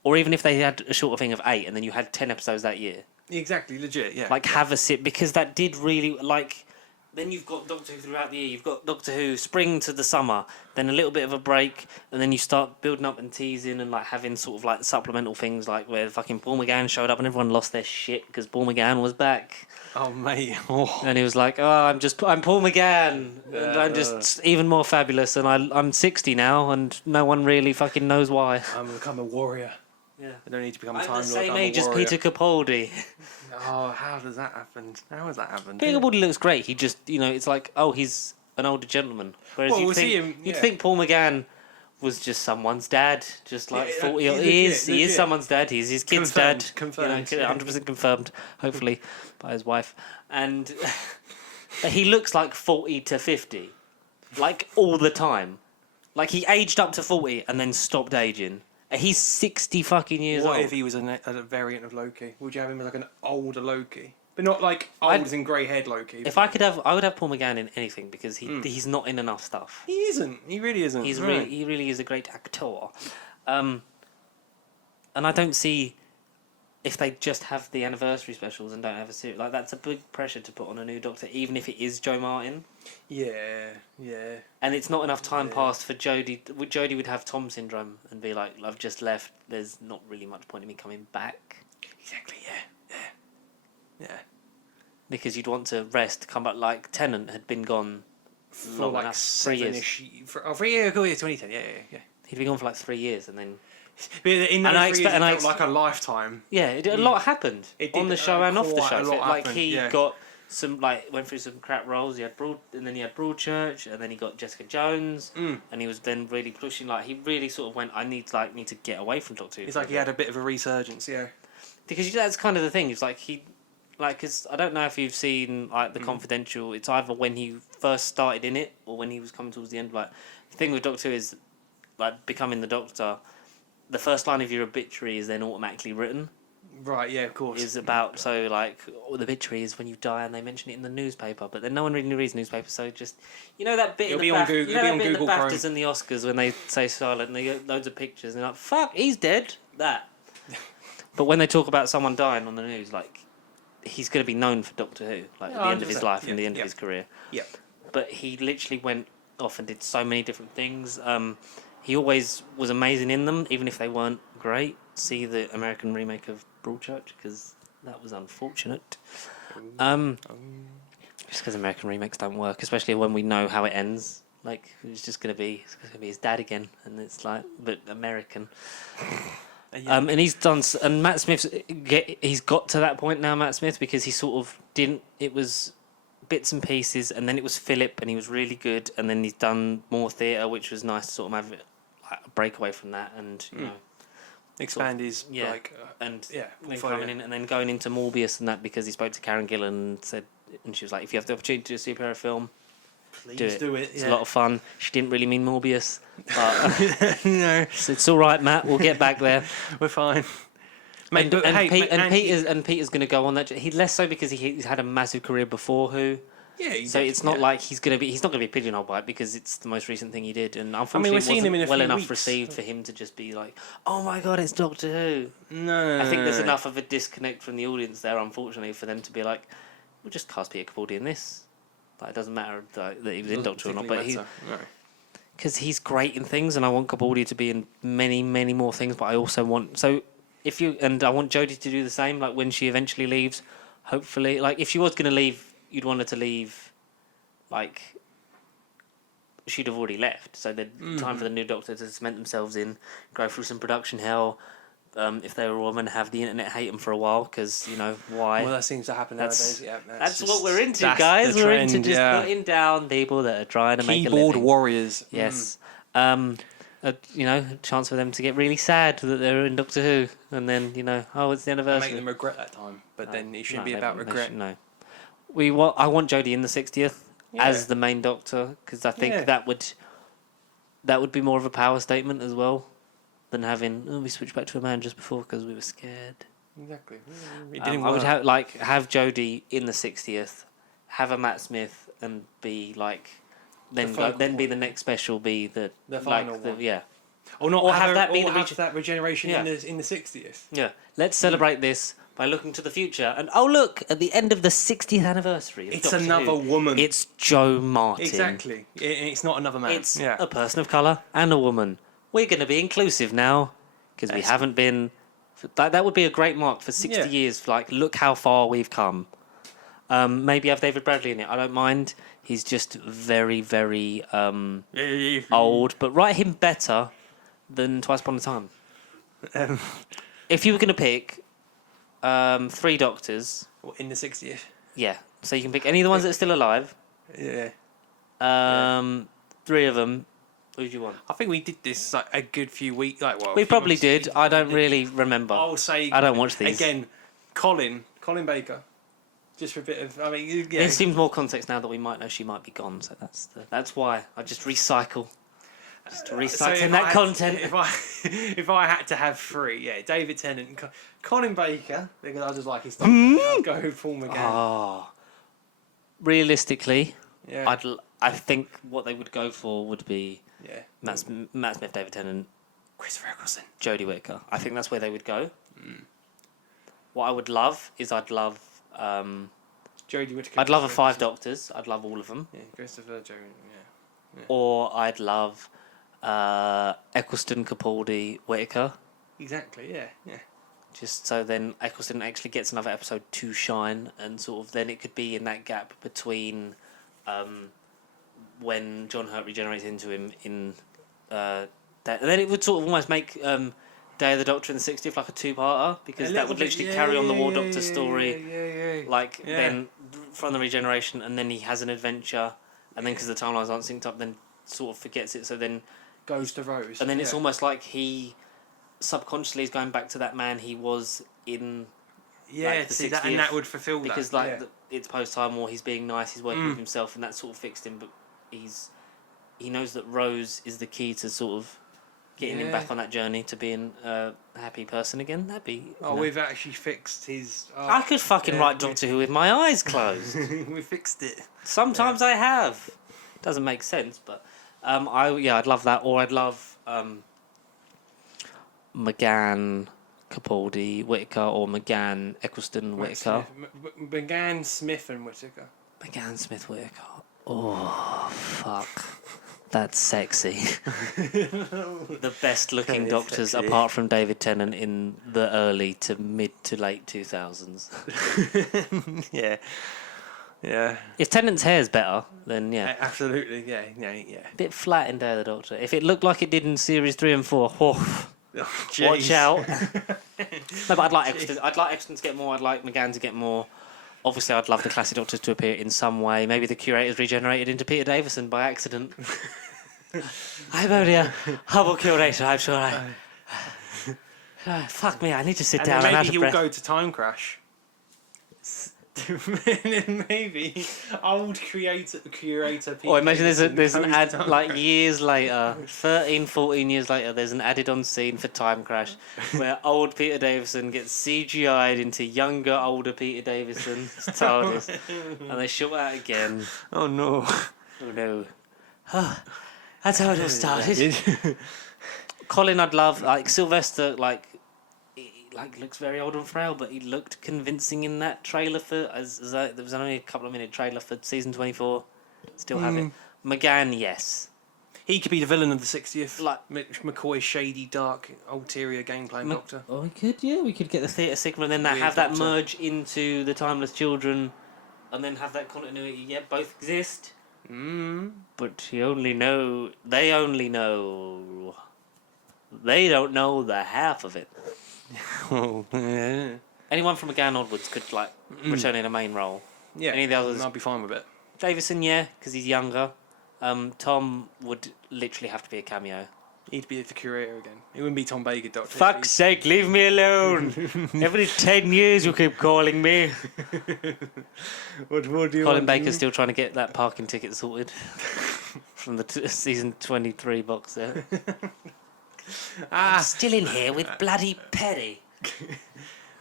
Or even if they had a shorter thing of 8 and then you had 10 episodes that year. Exactly, legit, yeah. Like, have a sit. Because that did really, like... Then you've got Doctor Who throughout the year. You've got Doctor Who spring to the summer, then a little bit of a break, and then you start building up and teasing and like having sort of like supplemental things like where fucking Paul McGann showed up and everyone lost their shit because Paul McGann was back. Oh mate, oh. And he was like, "Oh, I'm Paul McGann, and I'm just even more fabulous, and I'm 60 now, and no one really fucking knows why. I'm become a warrior. Yeah, I don't need to become a I'm Time the Lord. same I'm age a as warrior. Peter Capaldi." Oh, how does that happen? How has that happened? Peter Capaldi looks great. He just, it's like, oh, he's an older gentleman. Whereas Well, you'd we'll see think, him, you'd yeah. think Paul McGann was just someone's dad, just like Yeah, 40. legit, He is legit. someone's dad. He's his kid's Confirmed, dad. confirmed, yeah. 100% confirmed, hopefully, by his wife. And he looks like 40 to 50, like all the time. Like he aged up to 40 and then stopped aging. He's 60 fucking years What old. if he was a variant of Loki? Would you have him as like an older Loki? But not like old as in grey-haired Loki. If I could have, I would have Paul McGann in anything because he's not in enough stuff. He isn't. He really isn't. He Right. really is a great actor. And I don't see if they just have the anniversary specials and don't have a series. Like, that's a big pressure to put on a new Doctor, even if it is Joe Martin. Yeah. And it's not enough time passed for Jodie. Jodie would have Tom syndrome and be like, I've just left. There's not really much point in me coming back. Exactly, yeah. Because you'd want to rest, come back. Like, Tennant had been gone For long like enough. 3 years. 3 years ago, yeah, 2010, yeah. He'd been gone for like 3 years and then... But in And those I 3 expect- years, and I it felt like a lifetime. Yeah, a lot happened It did, on the show and off the quite show. a lot Like, happened, he yeah. got some, like, went through some crap roles. He had and then he had Broadchurch, and then he got Jessica Jones, and he was then really pushing. Like, he really sort of went, I need to get away from Doctor Who. It's like he had a bit of a resurgence, yeah. Because that's kind of the thing. It's like because I don't know if you've seen like the Confidential. It's either when he first started in it or when he was coming towards the end. Like, the thing with Doctor Who is like becoming the Doctor. The first line of your obituary is then automatically written. Right, yeah, of course. Is about the obituary is when you die and they mention it in the newspaper, but then no one really reads newspapers, so just that bit It'll in be the on BAFTA, Google- it'll be on in the Google BAFTAs Chrome. and the Oscars when they say silent and they get loads of pictures and they're like, fuck, he's dead. That. But when they talk about someone dying on the news, like, he's going to be known for Doctor Who, like at the end of his 100%, life and yeah, the end yeah. of his career. Yeah. But he literally went off and did so many different things. He always was amazing in them, even if they weren't great. See the American remake of Broadchurch, because that was unfortunate. Just because American remakes don't work, especially when we know how it ends. Like, it's going to be his dad again, and it's like, but American. And he's done, and Matt Smith's he's got to that point now, Matt Smith, because he sort of didn't. It was bits and pieces, and then it was Philip, and he was really good, and then he's done more theatre, which was nice to sort of have a break away from that, and you know, expand his and yeah, then portfolio. coming in and then going into Morbius and that, because he spoke to Karen Gillan and said, and she was like, if you have the opportunity to do a superhero film, Please do it. It's yeah. a lot of fun. She didn't really mean Morbius, but No, it's all right, Matt. We'll get back there. we're fine. Mate, Peter's going to go on that. He less so because he's had a massive career before Who. Yeah, So it's not like he's not going to be pigeonholed by it because it's the most recent thing he did, and unfortunately we're it seeing wasn't him in a well few enough weeks. received for him to just be like, oh my god, it's Doctor Who. No, I think there's enough of a disconnect from the audience there, unfortunately, for them to be like, we'll just cast Peter Capaldi in this. Like, it doesn't matter that he was in Doctor Who or not, but because he's great in things, and I want Capaldi to be in many, many more things. But I also want I want Jodie to do the same. Like, when she eventually leaves, hopefully, like if she was going to leave, you'd want her to leave, like she'd have already left. So the time for the new Doctor to cement themselves in, go through some production hell. If they were a woman, have the internet hate them for a while because why? Well, that seems to happen nowadays. Yeah, that's what we're into, guys. We're into just putting down people that are trying to make a living. Keyboard warriors. Yes. Chance for them to get really sad that they're in Doctor Who, and then it's the anniversary. Make them regret that time, but then it shouldn't be about regret. No. I want Jodie in the 60th as the main Doctor because I think that would be more of a power statement as well. Than having we switched back to a man just before because we were scared. Exactly. It didn't work. I would have Jodie in the 60th, have a Matt Smith, and be like, then be the next special, be the final one. Yeah. Or have that regeneration in the 60th. Yeah. Let's celebrate this by looking to the future. And look, at the end of the 60th anniversary, it's another woman. It's Jo Martin. Exactly. It's not another man. It's a person of colour and a woman. We're going to be inclusive now because we haven't been. That would be a great mark for 60 years. Like, look how far we've come. Maybe have David Bradley in it. I don't mind. He's just very, very old. But write him better than Twice Upon a Time. If you were going to pick 3 Doctors. In the 60th? Yeah. So you can pick any of the ones that are still alive. Yeah. 3 of them. Who do you want? I think we did this a good few weeks. We probably did. I don't really remember. I'll say. I don't watch these. Again, Colin Baker. Just for a bit of. It seems more context now that we might know she might be gone. So that's why I just recycle. Just recycling that content. If I had to have 3, David Tennant, Colin Baker, because I just like his stuff. I'd go with Paul McGann. Oh. Realistically, I think what they would go for would be Matt Smith, David Tennant, Christopher Eccleston, Jodie Whittaker. I think that's where they would go. What I would love is Jodie Whittaker. I'd love 5 Doctors. I'd love all of them. Yeah, Christopher, Jodie, Or I'd love Eccleston, Capaldi, Whittaker. Exactly. Yeah. Just so then Eccleston actually gets another episode to shine, and sort of then it could be in that gap between. When John Hurt regenerates into him in and then it would sort of almost make Day of the Doctor in the 60th like a 2-parter because that would literally carry on the War Doctor story then from the regeneration, and then he has an adventure, and then because the timelines aren't synced up then sort of forgets it, so then goes to Rose, and then it's almost like he subconsciously is going back to that man he was in the 60th, and that would fulfill because it's post-time war, he's being nice, he's working with himself, and that sort of fixed him, but he knows that Rose is the key to sort of getting him back on that journey to being a happy person again. That'd be. We've actually fixed his. I could fucking write Doctor Who with my eyes closed. We fixed it. Sometimes I have. Doesn't make sense, but I'd love that, or I'd love McGann, Capaldi, Whittaker, or McGann, Eccleston, Whittaker. McGann, Smith, and Whittaker. McGann, Smith, Whittaker. Oh, fuck. That's sexy. The best looking Doctors apart from David Tennant in the early to mid to late 2000s. Yeah. If Tennant's hair's better, then absolutely, yeah. A bit flat in Day of the Doctor. If it looked like it did in series 3 and 4, watch out. No, but I'd like Eccleston. I'd like Eccleston to get more. I'd like McGann to get more. Obviously, I'd love the classic Doctors to appear in some way. Maybe the Curator's regenerated into Peter Davison by accident. I'm only a Hubble Curator, I'm sure. Fuck me, I need to sit down. Maybe I'm out of he'll breath. go to Time Crash. Maybe old curator Peter. Or imagine there's an ad like years later, 13, 14 years later, there's an added on scene for Time Crash where old Peter Davison gets CGI'd into younger, older Peter Davison. It's TARDIS. And they shoot that again. Oh no. Oh no. That's how it all started. Colin I'd love, like Sylvester, looks very old and frail, but he looked convincing in that trailer there was only a couple of minute trailer for season 24. Still have it. McGann, yes. He could be the villain of the 60th. Like- Mitch McCoy's shady, dark, ulterior gameplay Doctor. Oh, we could, yeah. We could get the Theatre Sigma and then Weird have that Doctor. merge into the Timeless Children and then have that continuity. Yeah, both exist. But they only know. They don't know the half of it. Oh, yeah. Anyone from again onwards could, like, return in a main role. Yeah, Any of the others? I'll be fine with it. Davison, yeah, because he's younger. Tom would literally have to be a cameo. He'd be the curator again. It wouldn't be Tom Baker, Doctor. Fuck's sake, leave me alone. Every 10 years you keep calling me. What do you Colin want? Baker's still trying to get that parking ticket sorted from the season 23 box set. I'm still in here with bloody Perry.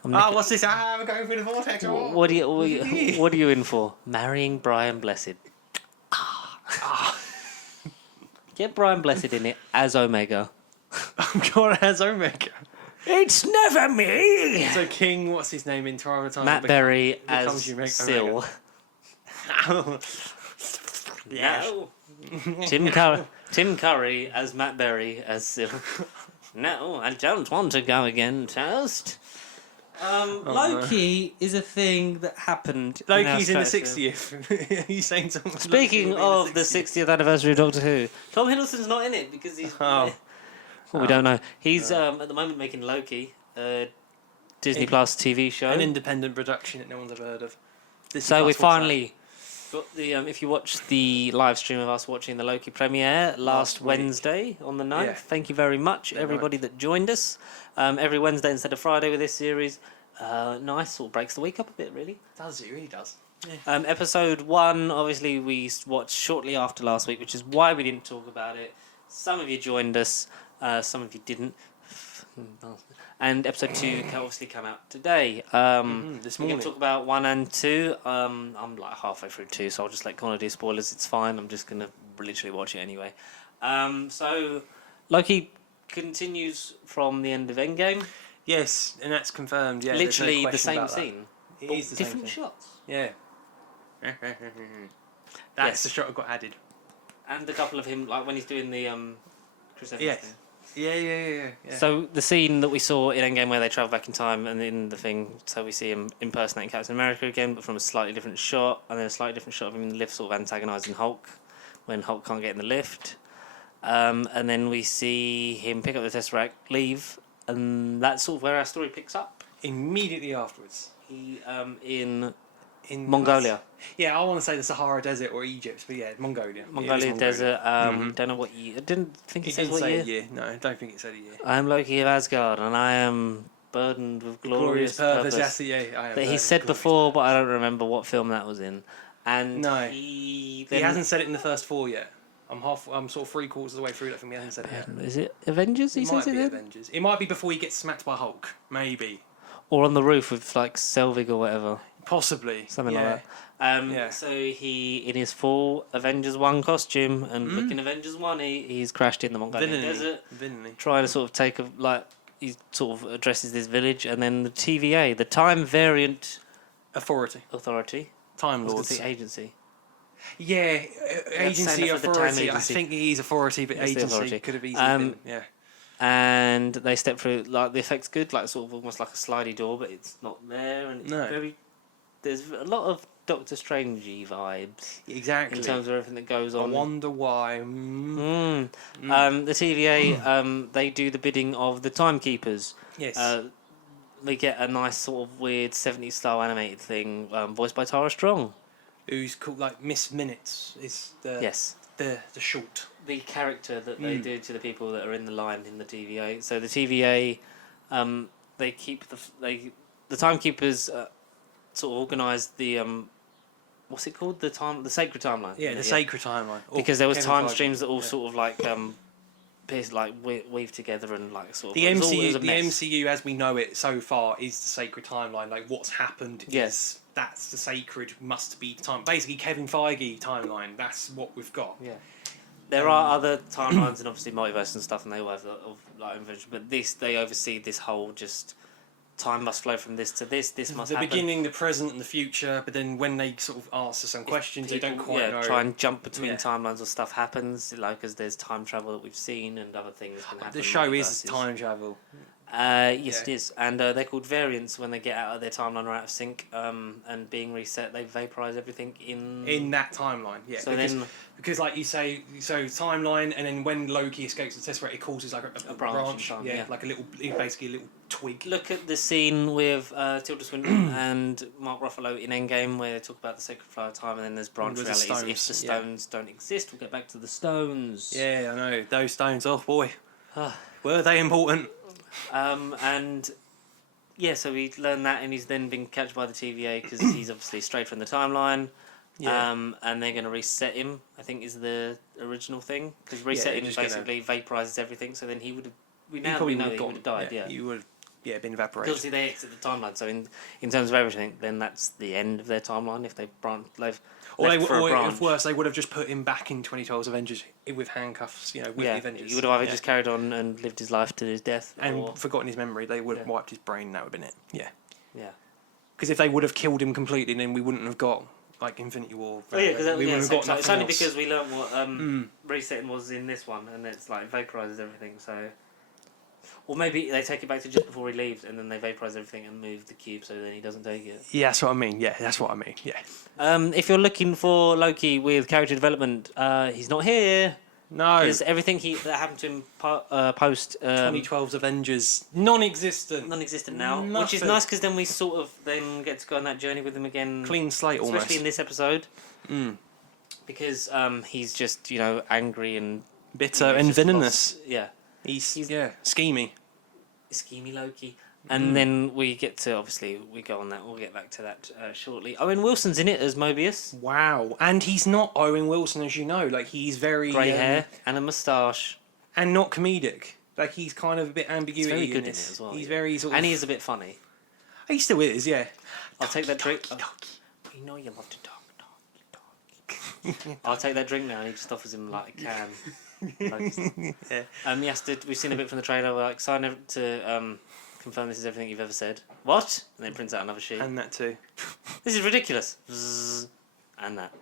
What's this? We're going through the vortex. What are you in for? Marrying Brian Blessed. Get Brian Blessed in it as Omega. Oh God, as Omega. It's never me. So King, what's his name in Toronto Time? Matt Berry as Omega. Syl. Yeah. No. Tim Curry as Matt Berry as Syl. No, I don't want to go again, Toast. Loki is a thing that happened. Loki's in the stratosphere. 60th. Are you saying something? Speaking of the 60th anniversary of Doctor Who, Tom Hiddleston's not in it because he's. Oh. Well, we don't know. He's at the moment making Loki, Disney Plus TV show. An independent production that no one's ever heard of. So we finally got the. If you watch the live stream of us watching the Loki premiere last week. Wednesday on the 9th, Yeah. thank you very much, everybody that joined us. Every Wednesday instead of Friday with this series. Nice, sort of breaks the week up a bit, really. Does it really does? Yeah. Episode 1, obviously, we watched shortly after last week, which is why we didn't talk about it. Some of you joined us, some of you didn't. And episode 2 can obviously come out today. This We're morning. going to talk about 1 and 2. I'm like halfway through 2, so I'll just let Connor do spoilers. It's fine. I'm just going to literally watch it anyway. So, Loki continues from the end of Endgame. Yes, and that's confirmed. Yeah, Literally there's no the same question about scene. that. but It is the different same thing. shots. Yeah. That's Yes. the shot that got added. And a couple of him, like when he's doing the Chris Evans Yes. thing. Yeah. So the scene that we saw in Endgame where they travel back in time and in the thing, so we see him impersonating Captain America again, but from a slightly different shot, and then a slightly different shot of him in the lift, sort of antagonising Hulk when Hulk can't get in the lift. And then we see him pick up the Tesseract, leave, and that's sort of where our story picks up. Immediately afterwards. He in In Mongolia. Yeah, I want to say the Sahara Desert or Egypt, but yeah, Mongolia. Mongolia desert. Don't know what year. I didn't think it says didn't what say year. a year. No, I don't think it said a year. I am Loki of Asgard, and I am burdened with glorious purpose. That's the I am That he burdened said with glorious before, but I don't remember what film that was in. And No. he He hasn't said it in the first 4 yet. I'm sort of 3/4 of the way through that film. He hasn't said it yet. Is it Avengers? He It says might it be then? Avengers. It might be before he gets smacked by Hulk. Maybe. Or on the roof with like Selvig or whatever, Possibly. something yeah. like that. Yeah. So he, in his full Avengers 1 costume, and looking Avengers 1, he's crashed in the Mongolian desert, Villainy. trying to sort of take a he sort of addresses this village, and then the TVA, the Time Variant Authority. Authority, Time I was gonna Lords. say agency. Yeah, agency, stand up for the Time authority. I Agency. think he's authority, but It's the agency authority. could have easily been. Yeah. And they step through, like the effect's good, like sort of almost like a slidey door, but it's not there, and it's No. there's a lot of Doctor Strangey vibes Exactly. in terms of everything that goes I on. wonder why. The TVA, they do the bidding of the timekeepers. Yes. They get a nice sort of weird 70s style animated thing, voiced by Tara Strong. Who's called like Miss Minutes is the Yes. the short. The character that they do to the people that are in the line in the TVA. So the TVA, they keep the timekeepers sort of organise the what's it called, the sacred timeline. Yeah, the sacred timeline. Or Because there was Kevin time Feige. streams that all Yeah. sort of like weave together and like sort of The it was MCU, a the mess. MCU as we know it so far is the sacred timeline. Like what's happened is that's the sacred must be time. Basically, Kevin Feige timeline. That's what we've got. Yeah. There are other timelines and obviously multiverse and stuff, and they all have like invention. But they oversee this whole just time must flow from this to this. This must the happen. beginning, the present, and the future. But then when they sort of answer some questions, they don't quite know. Try and jump between timelines or stuff happens, like as there's time travel that we've seen and other things can happen. The show is time travel. Yes, it is, and they're called variants when they get out of their timeline or out of sync, and being reset, they vaporize everything in that timeline. Yeah, so because like you say, so timeline, and then when Loki escapes the Tesseract, it causes like a branch. Time, like basically a little twig. Look at the scene with Tilda Swinton and Mark Ruffalo in Endgame, where they talk about the sacred flow of time, and then there's branch realities. If the stones don't exist, we'll get back to the stones. Yeah, I know those stones. Oh boy, were they important? And yeah, so we learned that, and he's then been catched by the TVA because he's obviously strayed from the timeline. Yeah. And they're going to reset him, I think is the original thing, because resetting basically vaporizes everything. So then he would have. We know he would have died. Yeah, he would have been evaporated. Because they exit the timeline. So in terms of everything, then that's the end of their timeline. If they if worse, they would have just put him back in 2012's Avengers with handcuffs, with the Avengers. He would have either just carried on and lived his life to his death. And forgotten his memory. They would have wiped his brain, and that would have been it. Yeah. Yeah. Because if they would have killed him completely, then we wouldn't have got, like, Infinity War. It's only because we learned what resetting was in this one, and it's like vaporizes everything, so... Or maybe they take it back to just before he leaves, and then they vaporize everything and move the cube so then he doesn't take it. Yeah, that's what I mean. Yeah, that's what I mean. Yeah. If you're looking for Loki with character development, he's not here. No. Because everything that happened to him post... 2012's Avengers, non-existent. Non-existent now. Nothing. Which is nice because then we sort of then get to go on that journey with him again. Clean slate almost. Especially in this episode. Because he's just, angry and... bitter and venomous. Yeah. He's schemy. Schemy Loki. And then we get to, obviously, we go on that. We'll get back to that shortly. Owen Wilson's in it as Mobius. Wow. And he's not Owen Wilson, as you know. Like, he's very... grey hair and a moustache. And not comedic. Like, he's kind of a bit ambiguity. He's very good in it as well. He's very sort of... And he is a bit funny. He still is, yeah. I'll take that drink. We know you love to talk. I'll take that drink now, and he just offers him, like, a can. He has to... We've seen a bit from the trailer, like, sign up to... confirm this is everything you've ever said. What? And then prints out another sheet. And that too. This is ridiculous. And that.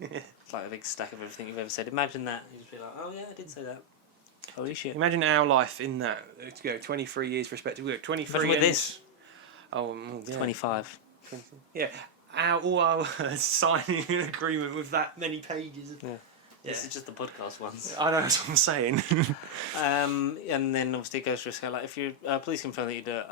It's like a big stack of everything you've ever said. Imagine that. You just be like, oh yeah, I did say that. Holy shit. Imagine our life in that. 23 years perspective. 23 with this. Oh, yeah. 25. Yeah. All our signing an agreement with that many pages. Yeah. This is just the podcast ones. I know, that's what I'm saying. And then obviously it goes through a scale. Like, if you please confirm that you do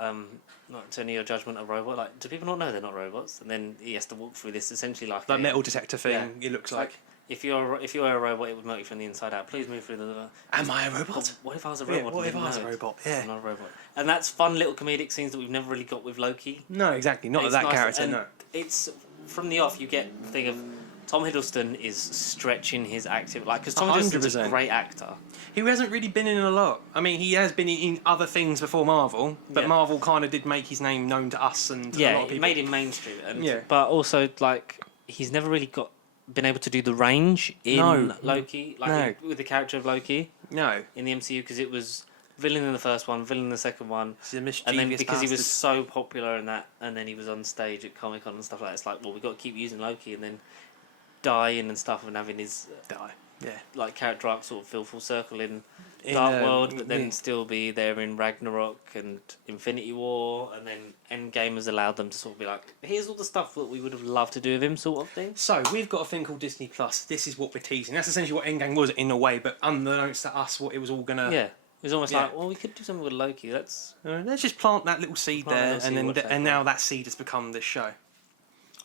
not turning your judgment a robot. Like, do people not know they're not robots? And then he has to walk through this essentially like that metal detector thing. Yeah. It looks like. If you're a robot, it would melt you from the inside out. Please move through the. Am I a robot? What if I was a robot? Yeah, what if I was a robot? Yeah. I'm not a robot. And that's fun little comedic scenes that we've never really got with Loki. No, exactly. Not that nice character. No. It's from the off. You get the thing of. Tom Hiddleston is stretching his acting, because Tom Hiddleston's a great actor. He hasn't really been in a lot. I mean, he has been in other things before Marvel, but Marvel kind of did make his name known to us and a lot of people. It made him mainstream. But also, he's never really been able to do the range in Loki, with the character of Loki. No. In the MCU, because it was villain in the first one, villain in the second one, and then because he was so popular in that, and then he was on stage at Comic-Con and stuff like that, it's like, well, we've got to keep using Loki, and then dying and stuff and having his character arc sort of feel full circle in Dark World, but then still be there in Ragnarok and Infinity War, and then Endgame has allowed them to sort of be like, here's all the stuff that we would have loved to do with him, sort of thing. So we've got a thing called Disney Plus. This is what we're teasing. That's essentially what Endgame was in a way, but unbeknownst to us, what it was all gonna. Yeah. It was almost like, well, we could do something with Loki. Let's just plant that little seed there, and now that seed has become this show.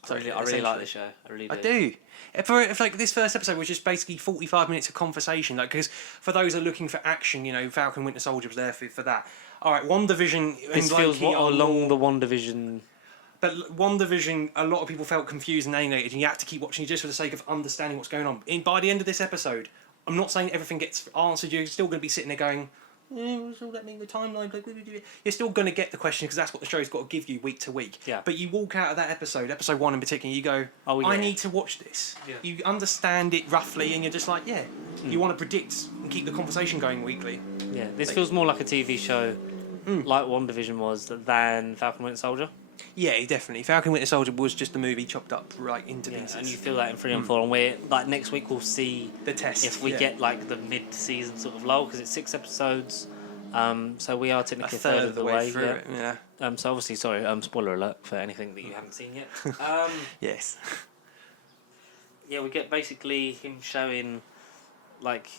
So I really like this show. I really do. I do. If this first episode was just basically 45 minutes of conversation, because for those who are looking for action, Falcon Winter Soldier was there for that. All right, WandaVision. This feels along the WandaVision. But WandaVision, a lot of people felt confused and alienated, and you have to keep watching it just for the sake of understanding what's going on. By the end of this episode, I'm not saying everything gets answered. You're still going to be sitting there going, what's all that mean? The timeline? You're still going to get the question because that's what the show's got to give you week to week. Yeah. But you walk out of that episode 1 in particular, you go, I need to watch this. Yeah. You understand it roughly, and you're just like, you want to predict and keep the conversation going weekly. Yeah, this feels more like a TV show like WandaVision was than Falcon Winter Soldier. Yeah, definitely. Falcon Winter Soldier was just a movie chopped up right into pieces. And you feel that in 3 and 4, and we're like next week we'll see the test if we get like the mid-season sort of lull because it's 6 episodes. So we are technically a third of the way through it. Yeah. So obviously, sorry. Spoiler alert for anything that you haven't seen yet. Yes. Yeah, we get basically him showing like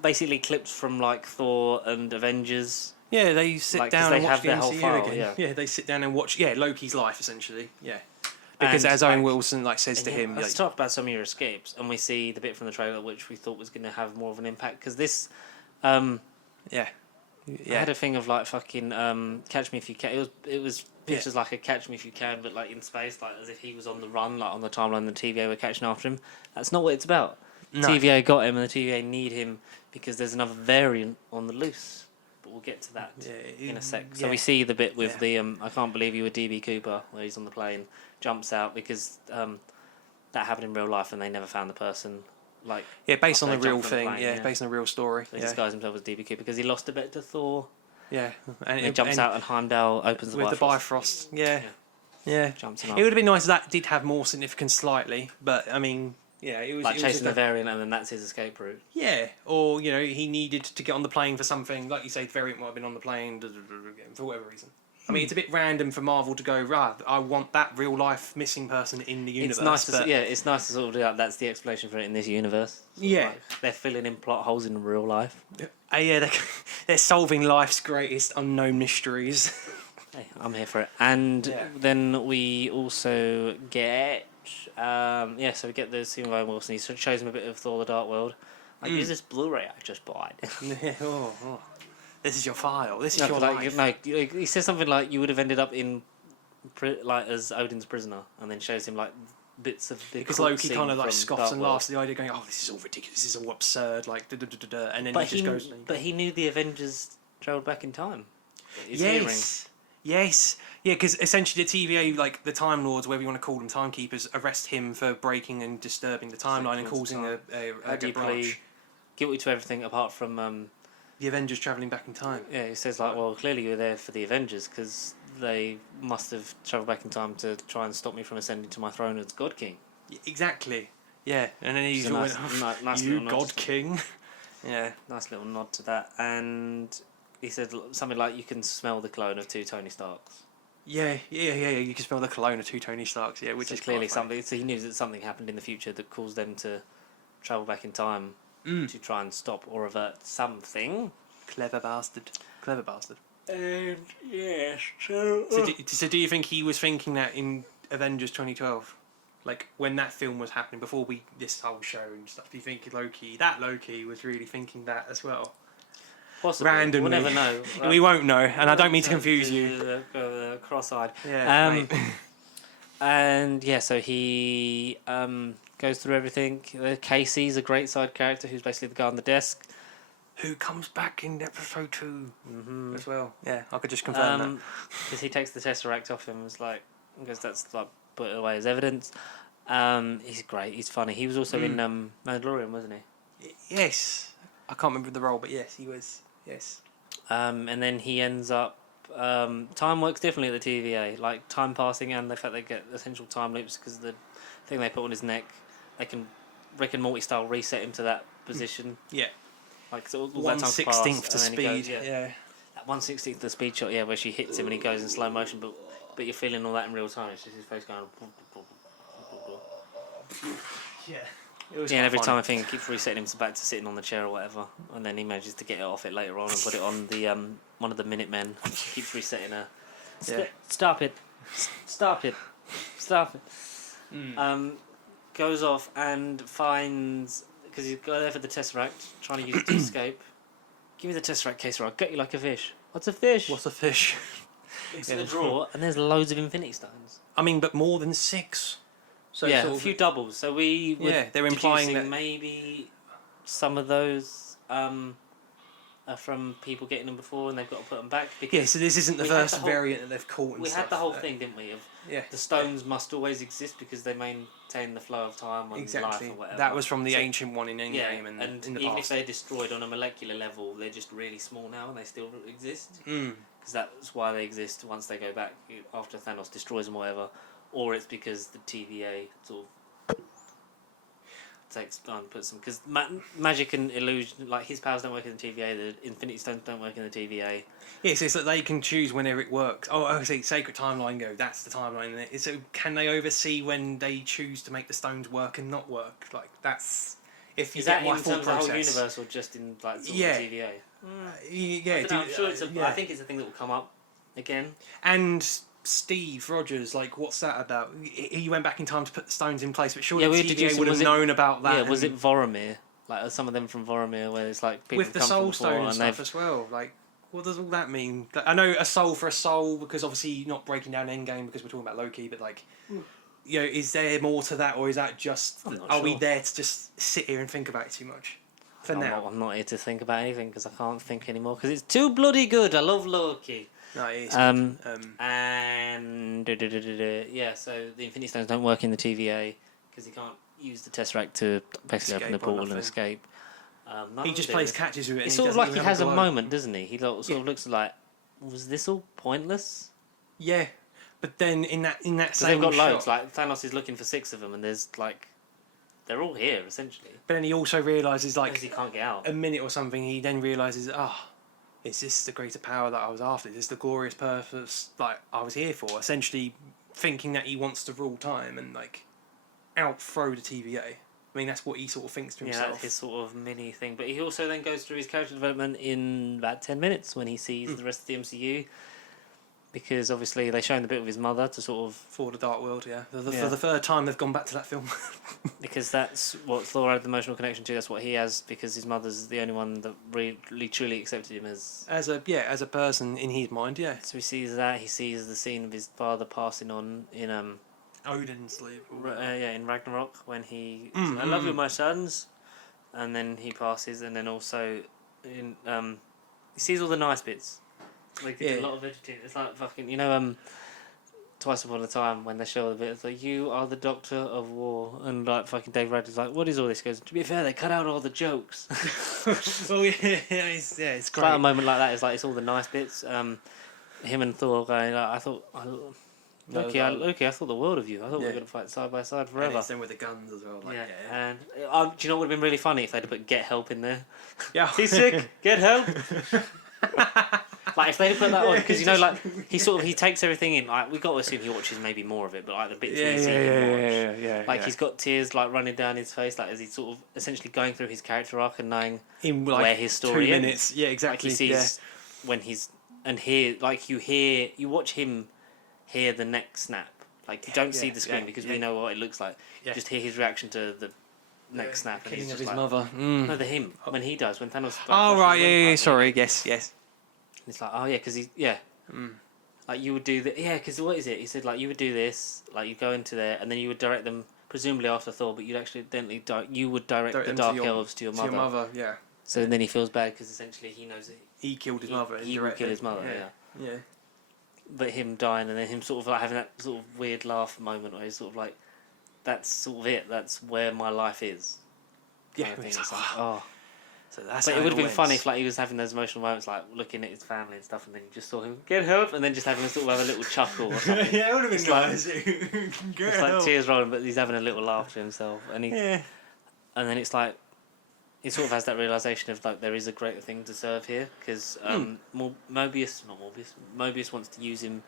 basically clips from like Thor and Avengers. Yeah, they sit Like, 'cause down they and watch have the their whole MCU file, again. yeah. They sit down and watch Loki's life essentially. Yeah. Because And, as Owen like, Wilson says to him, let's talk about some of your escapes, and we see the bit from the trailer which we thought was going to have more of an impact because this. I had a thing of like fucking Catch Me If You Can. It was pictures like a Catch Me If You Can, but like in space, like as if he was on the run, like on the timeline. The TVA were catching after him. That's not what it's about. No. TVA got him, and the TVA need him because there's another variant on the loose. But we'll get to that in a sec. So we see the bit with the I can't believe you were DB Cooper, where he's on the plane, jumps out because that happened in real life, and they never found the person. Like based on after the they real jumped on the thing. plane, Based on a real story. So he disguised himself as DB Cooper because he lost a bet to Thor. Yeah, And he jumps out, and Heimdall opens the with Bifrost. the Bifrost. Yeah. Jumps him up. It would have been nice if that did have more significance slightly, but I mean, it was Like it chasing the was variant, and then that's his escape route. Yeah, or he needed to get on the plane for something, like you say, the variant might have been on the plane for whatever reason. I mean, it's a bit random for Marvel to go, right, I want that real life missing person in the universe. It's nice to it's nice to sort of do that. That's the explanation for it in this universe. Like, they're filling in plot holes in real life. They're solving life's greatest unknown mysteries. Hey, I'm here for it. And then we also get so we get the scene of Owen Wilson. He shows him a bit of Thor: The Dark World. Like, use this Blu-ray I just bought. This is your file. This is your life. No, he says something like you would have ended up in as Odin's prisoner, and then shows him like bits of the because Loki kind of like from scoffs Dark and World. laughs at the idea, going, "Oh, this is all ridiculous. This is all absurd." Like, and then But he just goes. But he knew the Avengers travelled back in time. Yes. Yeah, because essentially the TVA, like the Time Lords, whatever you want to call them, timekeepers, arrest him for breaking and disturbing the timeline and causing a branch. Guilty to everything apart from the Avengers travelling back in time. Yeah, he says like, well, clearly you were there for the Avengers because they must have travelled back in time to try and stop me from ascending to my throne as God King. Exactly. Yeah, and then he's nice you God King. Yeah, nice little nod to that, and he said something like, "You can smell the clone of 2 Tony Starks." Yeah. You can smell the cologne of 2 Tony Starks. Yeah, which is clearly something. So he knew that something happened in the future that caused them to travel back in time to try and stop or avert something. Clever bastard. And yes, So do you think he was thinking that in Avengers 2012? Like, when that film was happening, before this whole show and stuff, do you think Loki was really thinking that as well? Possibly. Randomly. We'll never know. Right? We won't know, and I don't mean to confuse you. Cross-eyed. Yeah, and so he goes through everything. Casey's a great side character who's basically the guy on the desk. Who comes back in episode 2 as well. Yeah, I could just confirm that. Because he takes the Tesseract off him and was like, because that's like put away as evidence. He's great, he's funny. He was also in Mandalorian, wasn't he? Yes. I can't remember the role, but yes, he was. Yes. And then he ends up... time works differently at the TVA. Like, time passing and the fact they get essential time loops because of the thing they put on his neck. They can Rick and Morty style reset him to that position. Yeah. Like, so all 1/16th the speed. Goes, that 1/16th the speed shot, where she hits him and he goes in slow motion, but you're feeling all that in real time. It's just his face going... Yeah. And every time I think he keeps resetting him back to sitting on the chair or whatever, and then he manages to get it off it later on and put it on the one of the Minutemen. Keeps resetting her. Stop it! Goes off and finds, because he's got there for the Tesseract, trying to use it to escape. Give me the Tesseract case, or I'll get you like a fish. What's a fish? What's a fish? Looks in the drawer, and there's loads of Infinity Stones. I mean, but more than 6. So a few doubles. So we were they're implying that maybe some of those are from people getting them before, and they've got to put them back. So this isn't the first variant that they've caught. We had the whole thing, didn't we? Of Yeah. The stones must always exist because they maintain the flow of time and life or whatever. That was from the ancient one in Endgame and in the even past. if they're destroyed on a molecular level, they're just really small now and they still exist. Mm. Because that's why they exist once they go back after Thanos destroys them or whatever. Or it's because the TVA sort of takes and puts them, because magic and illusion, like his powers don't work in the TVA, the Infinity Stones don't work in the TVA. Yes, it's that they can choose whenever it works. Oh, I see. Sacred timeline go. That's the timeline. So can they oversee when they choose to make the stones work and not work? Like that's if you Is get that my in full terms of the whole process. universe or just in like sort Yeah. of the TVA? Yeah, I don't know, I'm sure it's I think it's a thing that will come up again. And Steve Rogers, like, what's that about? He went back in time to put the stones in place, but surely Yeah, the we TVA introduced him, would have was it- known about that. Yeah, was it Voromir? Like some of them from Voromir, where it's like people with the come soul from stone before and and stuff they've as well? Like, what does all that mean? I know a soul for a soul because obviously not breaking down Endgame because we're talking about Loki, but like, you know, is there more to that, or is that just? I'm not Are we sure. there to just sit here and think about it too much? For now, I'm not here to think about anything because I can't think anymore because it's too bloody good. I love Loki. no, it is. And yeah, so the Infinity Stones don't work in the TVA because he can't use the Tesseract to basically open the Escape or portal and nothing. escape. None He of just them plays do. catches with it. It's and sort of doesn't like he even has have a a glow. moment, doesn't he? He sort of looks like, was this all pointless? Yeah, but then in that Because same they've got shot, loads. Like Thanos is looking for 6 of them, and there's like, they're all here essentially. but then he also realizes Because like he can't get out. a minute or something. He then realizes, is this the greater power that I was after? Is this the glorious purpose like I was here for? Essentially, thinking that he wants to rule time and like outthrow the TVA. I mean, that's what he sort of thinks to Yeah, himself. that's his sort of mini thing. But he also then goes through his character development in about 10 minutes when he sees the rest of the MCU. Because obviously they show him the bit with his mother to sort of... For the Dark World, yeah. For Yeah. the third time, they've gone back to that film. Because that's what Thor had the emotional connection to. That's what he has, because his mother's the only one that really truly accepted him as... as a person in his mind, yeah. So he sees that. He sees the scene of his father passing on in Odin's sleep. in Ragnarok when he says, I love you, my sons, and then he passes, and then also in he sees all the nice bits. Like they did a lot of editing. It's like fucking Twice Upon a Time when they show the bit. It's like, you are the Doctor of War, and like fucking Dave Radcliffe's like, what is all this? He goes, to be fair, they cut out all the jokes. Oh yeah, it's great. It's like a moment like that. It's like it's all the nice bits. Him and Thor going, Loki, I thought the world of you. I thought we were going to fight side by side forever. And it's then with the guns as well. Like, Yeah, and do you know what would have been really funny if they'd have put "get help" in there? Yeah. He's sick. Get help. Like if they put that on, because you know, like he takes everything in. Like we got to assume he watches maybe more of it, but like the bits we see him watch, like he's got tears like running down his face, like as he's sort of essentially going through his character arc and knowing in like where his story 2 ends. minutes. Yeah, exactly. Like he sees when he's and hear like you watch him hear the neck snap. Like you don't see the screen because we know what it looks like. Yeah. You just hear his reaction to the neck snap, and Killing he's of just his like, mother. no, when Thanos. Like, Oh flashes right, the ring yeah. back, Sorry, yes. It's like, oh yeah, because like you would do the because what is it? He said like you would do this, like you go into there, and then you would direct them presumably after Thor, but you'd accidentally you would direct the them dark elves to your mother. To your mother, yeah. So then he feels bad because essentially he knows that He killed his mother. he will kill his mother. Yeah. But him dying and then him sort of like having that sort of weird laugh moment where he's sort of like, that's sort of it. That's where my life is. Yeah. Kind of thing. It's like, oh. So that's. But how it would have been ends. funny if like he was having those emotional moments, like looking at his family and stuff, and then you just saw him get help, and then just having a sort of have a little chuckle or something. Yeah, it would have been It's like- nice. It's like tears rolling, but he's having a little laugh to himself, and and then it's like he sort of has that realization of like there is a greater thing to serve here because Mobius wants to use him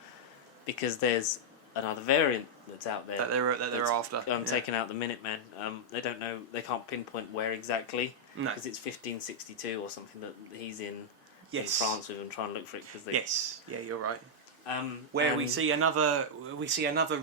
because there's another variant that's out there that they're after. taking out the Minutemen. They don't know, they can't pinpoint where exactly No. because it's 1562 or something that he's in Yes. France with and trying to look for it because they Yes. Yeah, you're right. Where we see another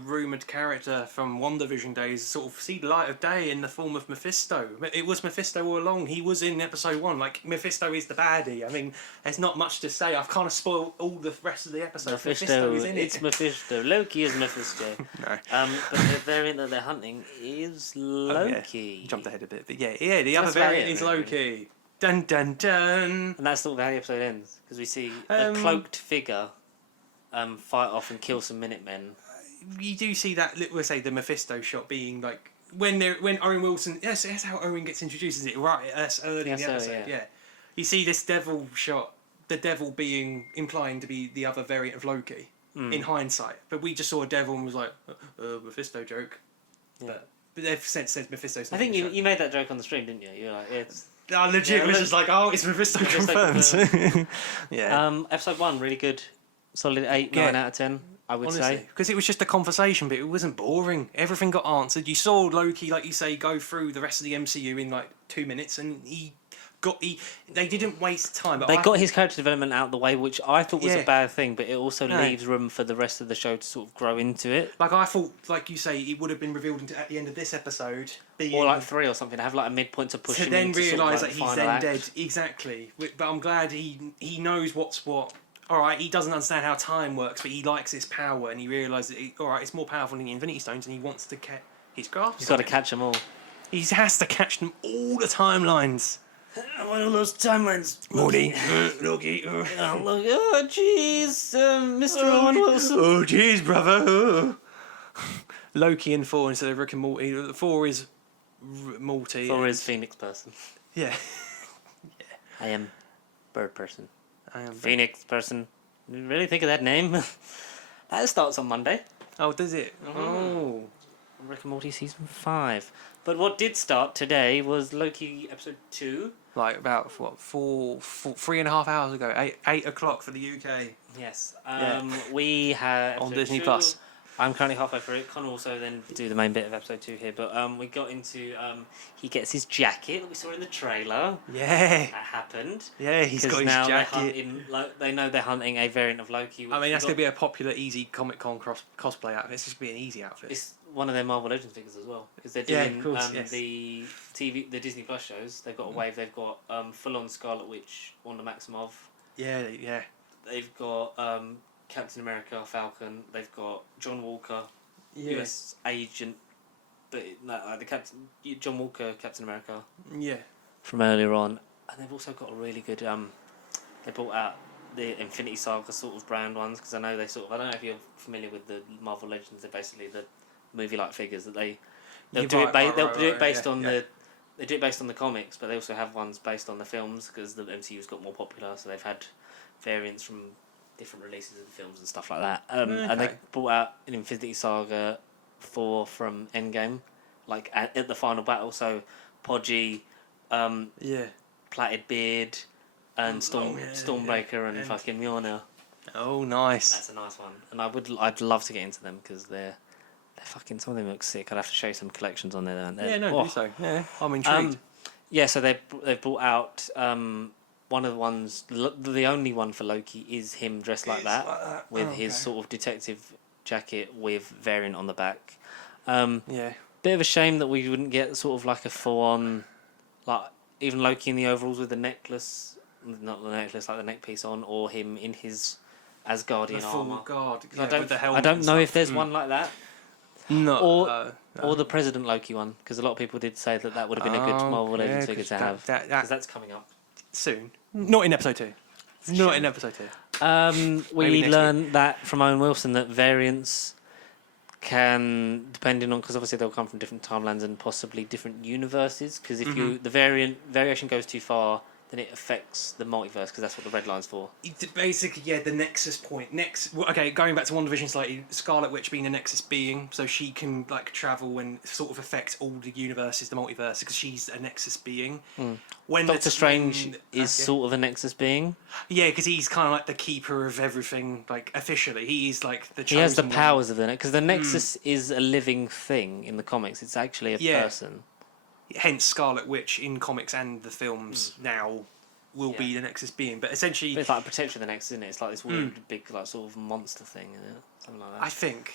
rumoured character from WandaVision days sort of see the light of day in the form of Mephisto. It was Mephisto all along. He was in episode 1. Like, Mephisto is the baddie. I mean, there's not much to say. I've kind of spoiled all the rest of the episode. Mephisto is in it. It's Mephisto. Loki is Mephisto. No. But the variant that they're hunting is Loki. Jumped ahead a bit. But yeah, the other That's about variant it, is really. Loki. Dun dun dun. And that's sort of how the episode ends because we see a cloaked figure fight off and kill some Minutemen. you do see that, let's say, the Mephisto shot being like when Owen Wilson. Yes, that's how Owen gets introduced, isn't it? Right, that's early in the episode. Yeah. You see this devil shot, the devil being implying to be the other variant of Loki in hindsight, but we just saw a devil and was like, Mephisto joke. Yeah. But they've said Mephisto's. I think you made that joke on the stream, didn't you? You're like, it's. Legit, it was just like, it's Mephisto confirmed. Yeah. Episode 1, really good. Solid 8, 9 out of 10, I would say. Because it was just a conversation, but it wasn't boring. Everything got answered. You saw Loki, like you say, go through the rest of the MCU in like 2 minutes, and they didn't waste time. They got his character development out of the way, which I thought was a bad thing, but it also leaves room for the rest of the show to sort of grow into it. Like, I thought, like you say, it would have been revealed at the end of this episode. Or like 3 or something, to have like a midpoint to push him then into realise sort of that like he's then act. dead. Exactly. But I'm glad he knows what's what. Alright, he doesn't understand how time works, but he likes this power, and he realises that, it's more powerful than the Infinity Stones, and he wants to get his grasp. He's got to catch them all. He has to catch them, all the timelines. One of those timelines. Morty. Loki. Oh, jeez, Mr. Owen Wilson. Oh, jeez, brother. Loki and Thor instead of Rick and Morty. Thor is Morty. Thor is Phoenix person. Yeah. I am bird person. I am Phoenix person. You really think of that name? That starts on Monday. Oh, does it? Oh. Rick and Morty season 5. But what did start today was Loki episode 2. Like about, 3.5 hours ago. 8 o'clock for the UK. Yes. We have on Disney 2. Plus. I'm currently halfway through it. Con also then do the main bit of episode 2 here. But we got into... he gets his jacket that we saw in the trailer. Yeah. That happened. Yeah, he's got his now jacket. They know they're hunting a variant of Loki. I mean, that's going to be a popular, easy Comic Con cosplay outfit. It's just going to be an easy outfit. It's one of their Marvel Legends figures as well. Because they're doing of course, yes. the Disney Plus shows. They've got a wave. They've got full-on Scarlet Witch, Wanda Maximoff. Yeah. They've got Captain America, Falcon. They've got John Walker, US agent, but John Walker, Captain America. Yeah. From earlier on, and they've also got a really good. They brought out the Infinity Saga sort of brand ones because I know they I don't know if you're familiar with the Marvel Legends. They're basically the movie-like figures that they'll do it based on the. They do it based on the comics, but they also have ones based on the films because the MCU's got more popular. So they've had variants from different releases of the films and stuff like that. And they brought out an Infinity Saga Thor from Endgame, like at the final battle. So Podgy, Plaited Beard, and Stormbreaker and fucking Mjolnir. Oh, nice. That's a nice one, and I'd love to get into them because they're fucking, some of them look sick. I'd have to show you some collections on there. Do so. Yeah, I'm intrigued. So they've brought out one of the ones, the only one for Loki is him dressed like that with his sort of detective jacket with variant on the back. Bit of a shame that we wouldn't get sort of like a full-on, like even Loki in the overalls with the necklace, not the necklace, like the neck piece on, or him in his Asgardian armor. Guard. I don't know if there's one like that. No. Or the President Loki one, because a lot of people did say that would have been a good Marvel Legends figure to have. Because that's coming up soon. Not in episode 2. Not in episode 2. We learned that from Owen Wilson that variants can, depending on, because obviously they'll come from different timelines and possibly different universes. Because if the variation goes too far, then it affects the multiverse, because that's what the red line's for. Basically, the nexus point. Going back to WandaVision slightly, Scarlet Witch being a nexus being, so she can like travel and sort of affect all the universes, the multiverse, because she's a nexus being. When Doctor Strange is sort of a nexus being. Yeah, because he's kind of like the keeper of everything, like officially. He is like the chosen He has the one. powers of the because the nexus is a living thing in the comics. It's actually a person. Hence, Scarlet Witch in comics and the films now will be the Nexus being, but essentially it's like a protection of the Nexus, isn't it? It's like this weird, big, like sort of monster thing, isn't it? Something like that. I think.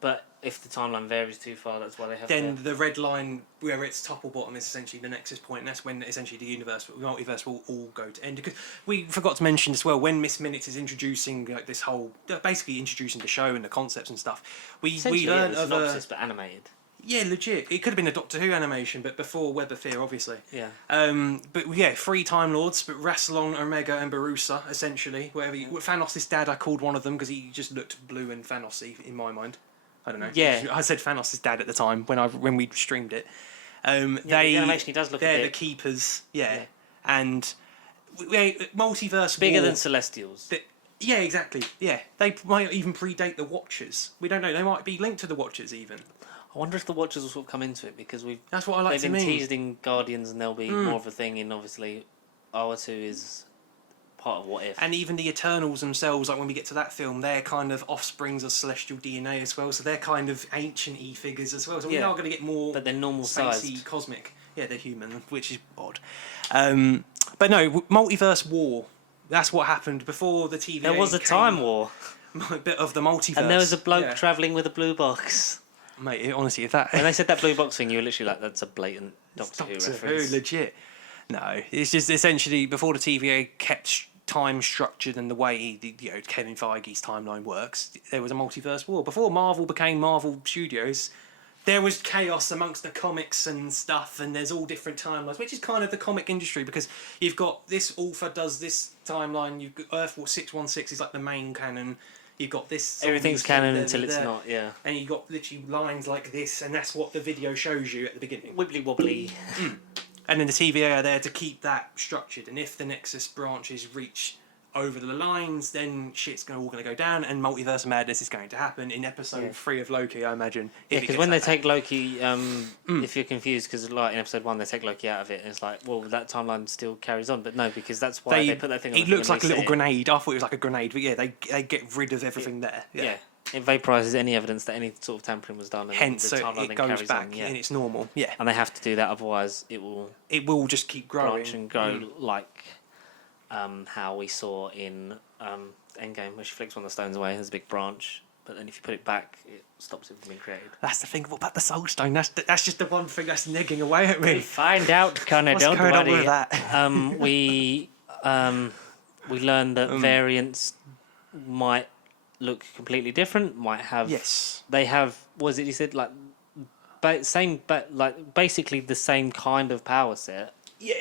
But if the timeline varies too far, that's why they have. Then the red line, where it's top or bottom, is essentially the Nexus point, and that's when essentially the multiverse will all go to end. Because we forgot to mention as well, when Miss Minutes is introducing like this whole, basically introducing the show and the concepts and stuff, we learn of synopsis, but animated. Yeah, legit. It could have been a Doctor Who animation, but before Web of Fear, obviously. Yeah. But yeah, 3 Time Lords, but Rassilon, Omega, and Barusa, essentially. Whatever. Thanos' dad, I called one of them because he just looked blue and Thanos-y in my mind. I don't know. Yeah. I said Thanos' dad at the time when we streamed it. The animation he does look a they're bit... the keepers, yeah. And multiverse bigger war, than Celestials. yeah, exactly. Yeah, they might even predate the Watchers. We don't know. They might be linked to the Watchers even. I wonder if the Watchers will sort of come into it because That's what I like to they've been mean. teased in Guardians and there'll be more of a thing in obviously R2 is part of What If. And even the Eternals themselves, like when we get to that film, they're kind of offsprings of celestial DNA as well. So they're kind of ancient-y figures as well. So we are going to get more, but they're normal spacey, sized, cosmic. Yeah, they're human, which is odd. But no, multiverse war. That's what happened before the TVA. There was a time war. A bit of the multiverse. And there was a bloke travelling with a blue box. Mate, honestly, if that... When they said that blue box thing, you were literally like, that's a blatant Doctor Who reference. Legit. No, it's just essentially before the TVA kept time structured and the way Kevin Feige's timeline works, there was a multiverse war. Before Marvel became Marvel Studios, there was chaos amongst the comics and stuff, and there's all different timelines, which is kind of the comic industry because you've got this author does this timeline, you've got Earth 616 is like the main canon. You've got this... Everything's canon until it's not, yeah. And you've got literally lines like this, and that's what the video shows you at the beginning. Wibbly wobbly. And then the TVA are there to keep that structured. And if the Nexus branches reach over the lines, then shit's all going to go down, and Multiverse Madness is going to happen in episode 3 of Loki, I imagine. Yeah, because when they take Loki, if you're confused, because like in episode 1 they take Loki out of it, and it's like, well, that timeline still carries on, but no, because that's why they put that thing on. It looks like a little grenade. I thought it was like a grenade, but yeah, they get rid of everything there. Yeah. It vaporizes any evidence that any sort of tampering was done, and hence the so timeline it goes carries back on, and it's normal. Yeah, and they have to do that, otherwise it will just keep growing branch and grow like how we saw in Endgame, where she flicks one of the stones away, there's a big branch, but then if you put it back, it stops it from being created. That's the thing about the Soul Stone. That's just the one thing that's nigging away at me. We find out, Connor. What's Don't going worry. on with that? We learned that variants might look completely different. Might have They have. Was it? You said like basically the same kind of power set. Yeah.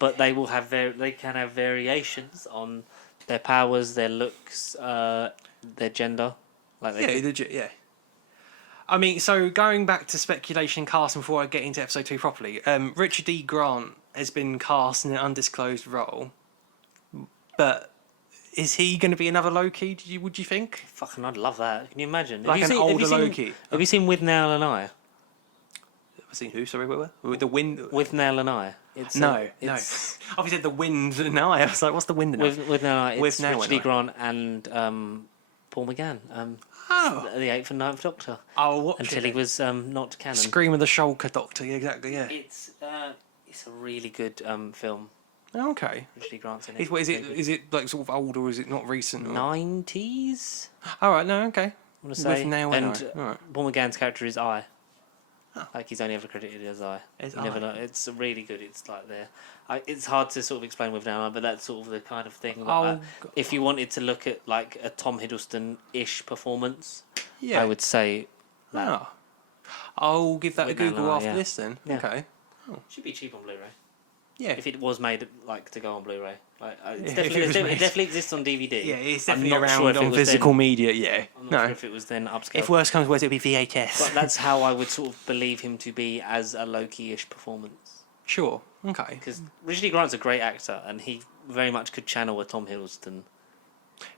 But they will have they can have variations on their powers, their looks, their gender. Legit, yeah. I mean, so going back to speculation casting before I get into episode 2 properly, Richard D. Grant has been cast in an undisclosed role, but is he going to be another Loki? Would you think? Fucking, I'd love that. Can you imagine? Like an older Loki. Have you seen With Nail and I? I've seen who? Sorry, with the wind. With Nail and I. No. Obviously, the wind and I. I was like, what's the wind and I? With Nail and I. It's With Nail Richard D. Grant and Paul McGann. The 8th and 9th Doctor. I'll watch until he was not canon. Scream of the Shulker Doctor, exactly, yeah. It's a really good film. Okay. Richard D. Grant's in it. Is it like sort of old or is it not recent? 90s? Alright, no, okay. I want to say. With Nail and I. Right. Paul McGann's character is I. Oh. Like he's only ever credited as I. You never know. It's really good. It's like there. It's hard to sort of explain with now, but that's sort of the kind of thing. Like if you wanted to look at like a Tom Hiddleston-ish performance, I would say that. Oh. I'll give that a Google after this then. Yeah. Okay. Oh. Should be cheap on Blu-ray. Yeah. If it was made like to go on Blu-ray, like it definitely exists on DVD. Yeah, it's definitely around on physical media. Yeah. I'm not sure if it was then upscaled. If worse comes worse, it'll be VHS. But that's how I would sort of believe him to be as a Loki-ish performance. Sure. Okay. Because Richard D. Grant's a great actor, and he very much could channel a Tom Hiddleston.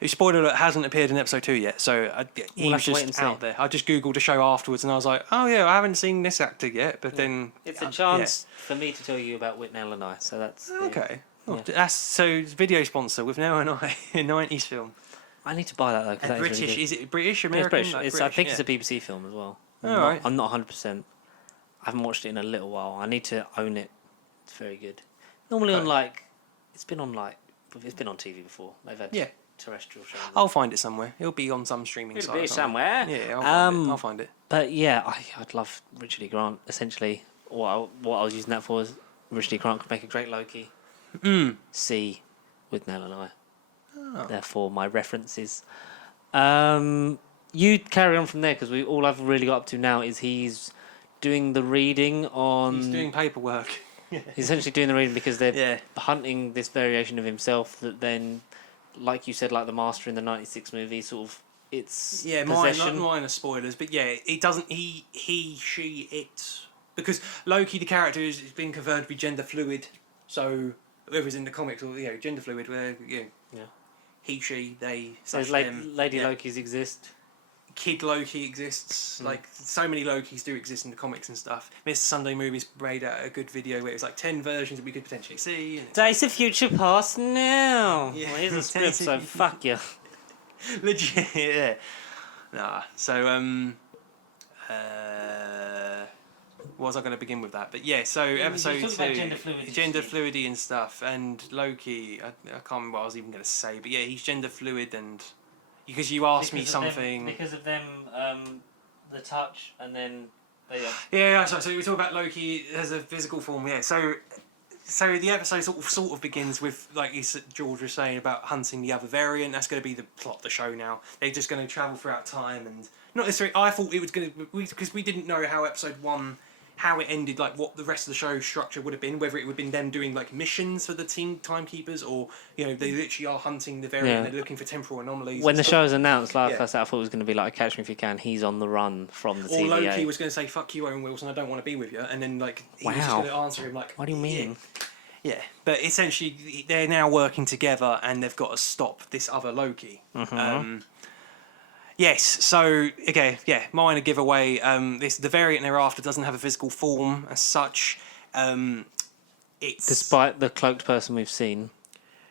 Who, spoiler alert, hasn't appeared in episode 2 yet, so he was just out there. I just googled the show afterwards, and I was like, oh yeah, I haven't seen this actor yet, but then... It's a chance for me to tell you about Whitnell and I, so that's... Okay. That's so video sponsor with Now and I, a 90s film. I need to buy that, though, because British, really good. is it British, American? It's British. I think it's a BBC film as well. I'm not 100%. I haven't watched it in a little while. I need to own it. It's very good. Normally on it's been on TV before. They've had terrestrial shows. I'll find it somewhere. It'll be on some streaming site. It'll be somewhere. Yeah, I'll find it. But yeah, I'd love Richard E. Grant. Essentially, what I was using that for is Richard E. Grant could make a great Loki. C with Nell and I. Oh. Therefore, my references. You carry on from there because all I've really got up to now is he's doing the reading on. He's doing paperwork. He's essentially doing the reading because they're Yeah. hunting this variation of himself that then, like you said, like the Master in the '96 movie, sort of it's Not minor spoilers, but yeah, it doesn't. He, she, it, because Loki, the character, has been confirmed to be gender fluid. So whoever's in the comics, or gender fluid, where he, she, they. So Lady Lokis exist. Kid Loki exists. Like so many Lokis do exist in the comics and stuff. Mr. Sunday Movies made a good video where it was like 10 versions that we could potentially see. And Days of Future Past now. Yeah. Well, here's a script, so fuck you. legit, yeah. Nah. So what was I going to begin with that? But yeah, so episode 2, gender fluidity and stuff, and Loki. I can't remember what I was even going to say, but yeah, he's gender fluid, and because you asked me something because of them, the touch, and then they. Yeah, so we talk about Loki as a physical form. Yeah, so the episode sort of begins with, like George was saying, about hunting the other variant. That's going to be the plot of the show now. They're just going to travel throughout time, and not necessarily. I thought it was going to, because we didn't know how episode 1, how it ended, like what the rest of the show structure would have been, whether it would have been them doing like missions for the team timekeepers, or they literally are hunting the variant. They're looking for temporal anomalies. When the show was announced, I said, I thought it was going to be like a Catch Me If You Can. He's on the run from the TVA. Or Loki was going to say, "Fuck you, Owen Wilson. I don't want to be with you," and then like he was just going to answer him like, "What do you mean?" Yeah, but essentially they're now working together, and they've got to stop this other Loki. Yes, so minor giveaway. The variant they're after doesn't have a physical form as such. It's despite the cloaked person we've seen.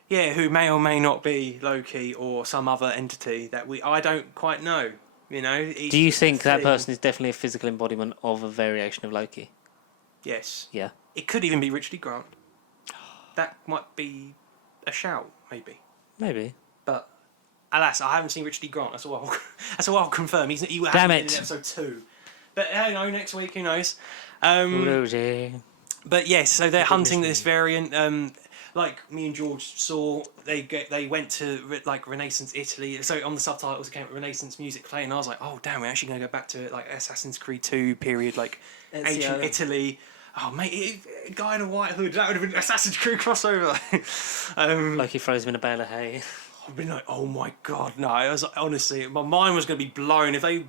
Yeah, who may or may not be Loki or some other entity that I don't quite know. Do you think that person is definitely a physical embodiment of a variation of Loki? Yes. Yeah. It could even be Richard E. Grant. That might be a shout, maybe. Maybe. But alas, I haven't seen Richard E. Grant. That's all I'll confirm. He hasn't Damn been it. in episode 2. But next week, who knows? But yes, so they're hunting this variant. Like me and George saw, they went to like Renaissance Italy. So on the subtitles, it came Renaissance music playing. And I was like, oh damn, we're actually going to go back to like Assassin's Creed 2 period, like ancient Italy. Oh mate, a guy in a white hood, that would have been an Assassin's Creed crossover. Loki throws him in a bale of hay. I've been like, oh my god, no! I was honestly, my mind was going to be blown if they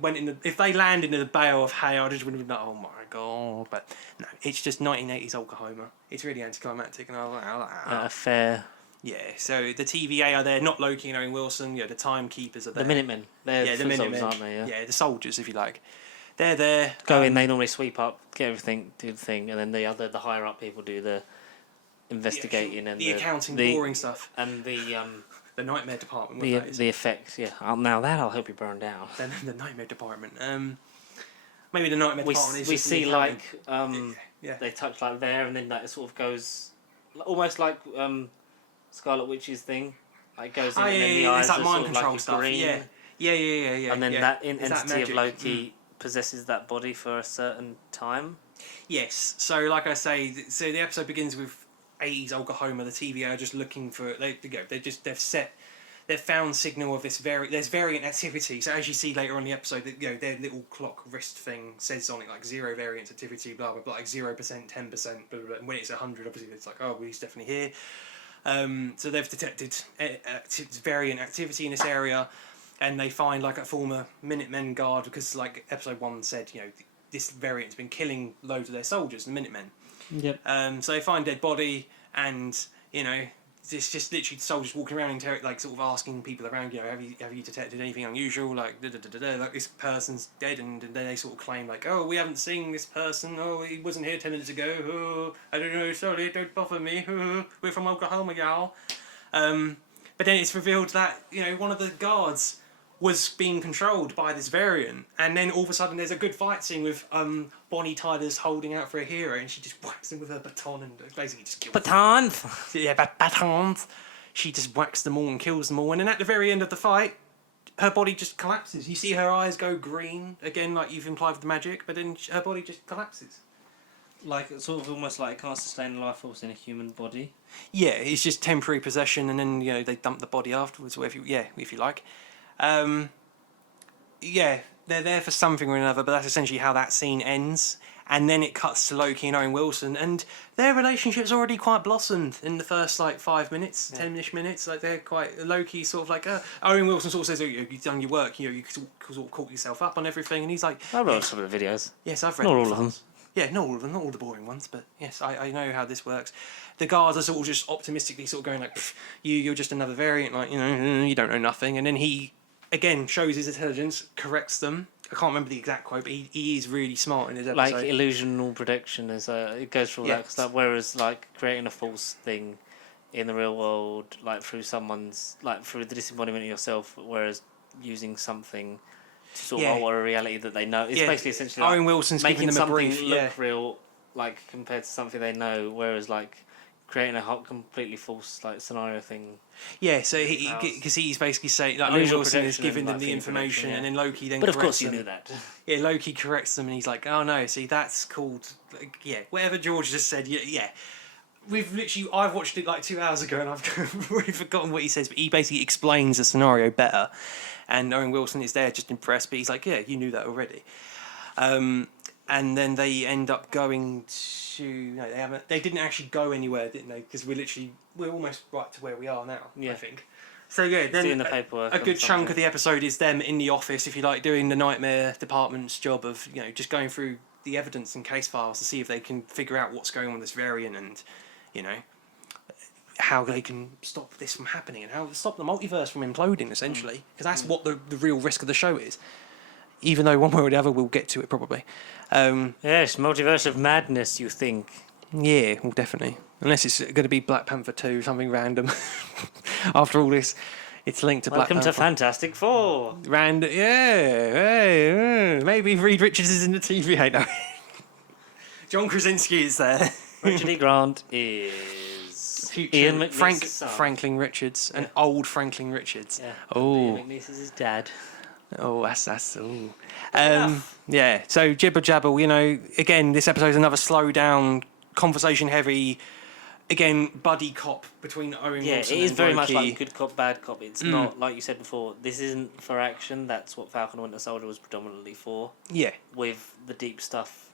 landed in the bale of hay. I just would have been like, oh my god! But no, it's just 1980s Oklahoma. It's really anticlimactic, and I was like, fair. Yeah, so the TVA are there, not Loki and Owen Wilson. The timekeepers are there. The Minutemen. They're the Minutemen, aren't they? Yeah, the soldiers, if you like. They're there. Go in. They normally sweep up, get everything, do the thing, and then the higher up people do the investigating and the accounting, boring stuff, and the nightmare department. The effects, yeah. Now that I'll help you burn down. Then the nightmare department. Maybe the nightmare department is. We see they touch like there, and then that sort of goes almost like Scarlet Witch's thing. Like goes in, and then the eyes are mind sort of control like stuff. green. Yeah. And then that entity of Loki possesses that body for a certain time. Yes. So like I say, the episode begins with 80s Oklahoma. The TVA are just looking for they've found signal of this there's variant activity. So as you see later on in the episode, their little clock wrist thing says on it like 0 variant activity, blah blah blah, like 0%, 10%, blah, blah, blah. And when it's 100, obviously it's like, oh, well, he's definitely here. So they've detected variant activity in this area, and they find like a former Minutemen guard, because like episode 1 said, this variant's been killing loads of their soldiers, the Minutemen. Yep. So they find dead body, and it's just literally soldiers walking around like sort of asking people around, have you detected anything unusual, like like this person's dead, and then they sort of claim like, oh, we haven't seen this person, oh, he wasn't here 10 minutes ago, oh, I don't know, sorry, don't bother me, oh, we're from Oklahoma, y'all. But then it's revealed that one of the guards was being controlled by this variant, and then all of a sudden there's a good fight scene with Bonnie Tyler's holding out for a hero, and she just whacks him with her baton and basically just kills Baton! them. Yeah, batons. She just whacks them all and kills them all, and then at the very end of the fight, her body just collapses. You see her eyes go green, again like you've implied with the magic, but then her body just collapses. Like, sort of almost like it can't sustain life force in a human body. Yeah, it's just temporary possession, and then they dump the body afterwards, or if you like. They're there for something or another, but that's essentially how that scene ends. And then it cuts to Loki and Owen Wilson, and their relationship's already quite blossomed in the first like 5 minutes, 10-ish minutes. Like they're quite Loki sort of like Owen Wilson sort of says, "You've done your work. You sort of caught yourself up on everything." And he's like, I've read some of the videos. "Yes, I've read Not them all of them. Yeah, not all of them, not all the boring ones, but yes, I know how this works." The guards are sort of just optimistically sort of going like, "You're just another variant, like you don't know nothing." And then he again shows his intelligence, corrects them. I can't remember the exact quote, but he is really smart in his episode. Like illusional protection, it goes through all that. 'Cause whereas like creating a false thing in the real world, like through through the disembodiment of yourself, whereas using something to sort of alter a reality that they know, it's basically essentially like Owen Wilson's making giving them a something brief, look real, like compared to something they know, whereas like creating a completely false like scenario thing. Yeah, so because he's basically saying like Owen Illusional Wilson is protection giving and, them like, the information, and then Loki then. But of corrects course, you them. knew that. Yeah, Loki corrects them, and he's like, "Oh no, see that's called whatever George just said." Yeah. I've watched it like 2 hours ago, and I've already forgotten what he says. But he basically explains the scenario better, and Owen Wilson is there just impressed. But he's like, "Yeah, you knew that already." And then they end up going to. No, they haven't. They didn't actually go anywhere, didn't they? Because we're almost right to where we are now. Yeah. I think. So yeah, then doing the paperwork. A good chunk of the episode is them in the office, if you like, doing the nightmare department's job of just going through the evidence and case files to see if they can figure out what's going on with this variant and how they can stop this from happening and how to stop the multiverse from imploding, essentially, because that's what the real risk of the show is. Even though one way or the other we'll get to it probably. Yes, multiverse of madness, you think? Yeah, well, definitely. Unless it's going to be Black Panther 2, something random. After all this, it's linked to Black Panther. Welcome to Fantastic Four. Random, yeah. Maybe Reed Richards is in the TV. I know. John Krasinski is there. Richard E. Grant is Ian McNeice's son. Franklin Richards, an old Franklin Richards. Yeah. Oh. Ian McNeice is his dad. Oh, that's yeah. So jibber jabber, again, this episode's another slow down, conversation heavy, again, buddy cop between Owen Wilson and Loki. Yeah, it is very much like good cop, bad cop. It's not, like you said before, this isn't for action. That's what Falcon and Winter Soldier was predominantly for. Yeah. With the deep stuff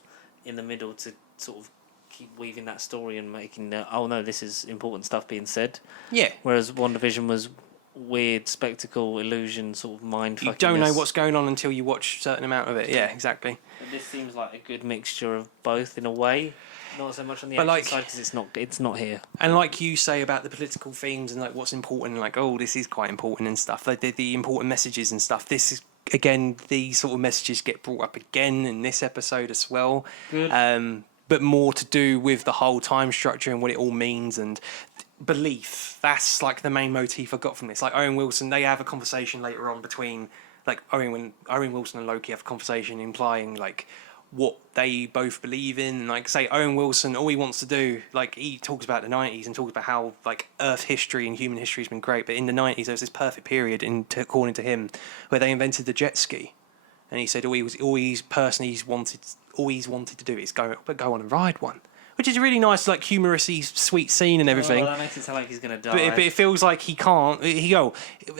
in the middle to sort of keep weaving that story and making this is important stuff being said. Yeah. Whereas WandaVision was weird spectacle, illusion, sort of mind fucking. You don't know what's going on until you watch a certain amount of it. Yeah, exactly. But this seems like a good mixture of both in a way. Not so much on the action side because it's not here. And like you say about the political themes and like what's important, like this is quite important and stuff. Like the important messages and stuff. This is again, these sort of messages get brought up again in this episode as well. Good. But more to do with the whole time structure and what it all means and belief. That's like the main motif I got from this. Like Owen Wilson, they have a conversation later on between like Owen Wilson and Loki have a conversation implying like what they both believe in. Like say Owen Wilson, all he wants to do, like he talks about the 90s and talks about how like Earth history and human history has been great, but in the 90s there was this perfect period, according to him, where they invented the jet ski, and he said all he's wanted to do is go on and ride one. Which is a really nice, like, humorously sweet scene and everything. Oh, that makes it sound like he's going to die. But it feels like he can't.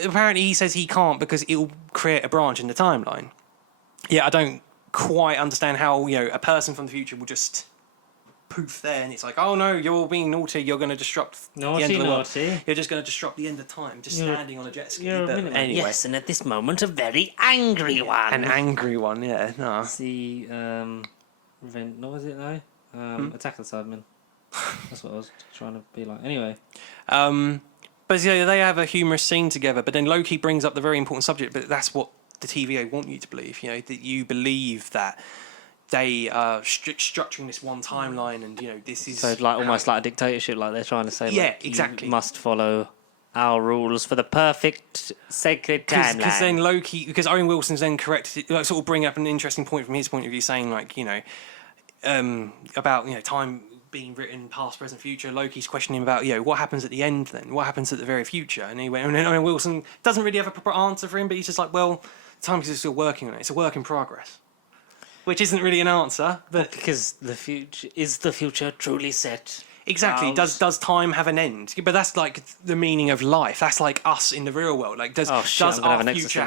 Apparently he says he can't because it'll create a branch in the timeline. Yeah, I don't quite understand how, a person from the future will just poof there and it's like, oh no, you're being naughty, you're going to disrupt the end of the world. You're just going to disrupt the end of time, standing on a jet ski. Anyway. Yes, and at this moment, a very angry one. An angry one, yeah. No. It's the, what was it though? Attack of the Cybermen. That's what I was trying to be like. Anyway. But yeah, they have a humorous scene together, but then Loki brings up the very important subject, but that's what the TVA want you to believe, that you believe that they are structuring this one timeline and, this is... So like almost like a dictatorship, like they're trying to say, yeah, exactly. You must follow our rules for the perfect sacred timeline. Because then Loki... Because Owen Wilson's then corrected... Like, sort of bring up an interesting point from his point of view, saying, like, about time being written past, present, future. Loki's questioning about what happens at the end then, what happens at the very future, and then Wilson doesn't really have a proper answer for him, but he's just like, well, time is still working on it, it's a work in progress, which isn't really an answer, but because the future truly set. Exactly. Does time have an end? But that's like the meaning of life. That's like us in the real world. Like does our future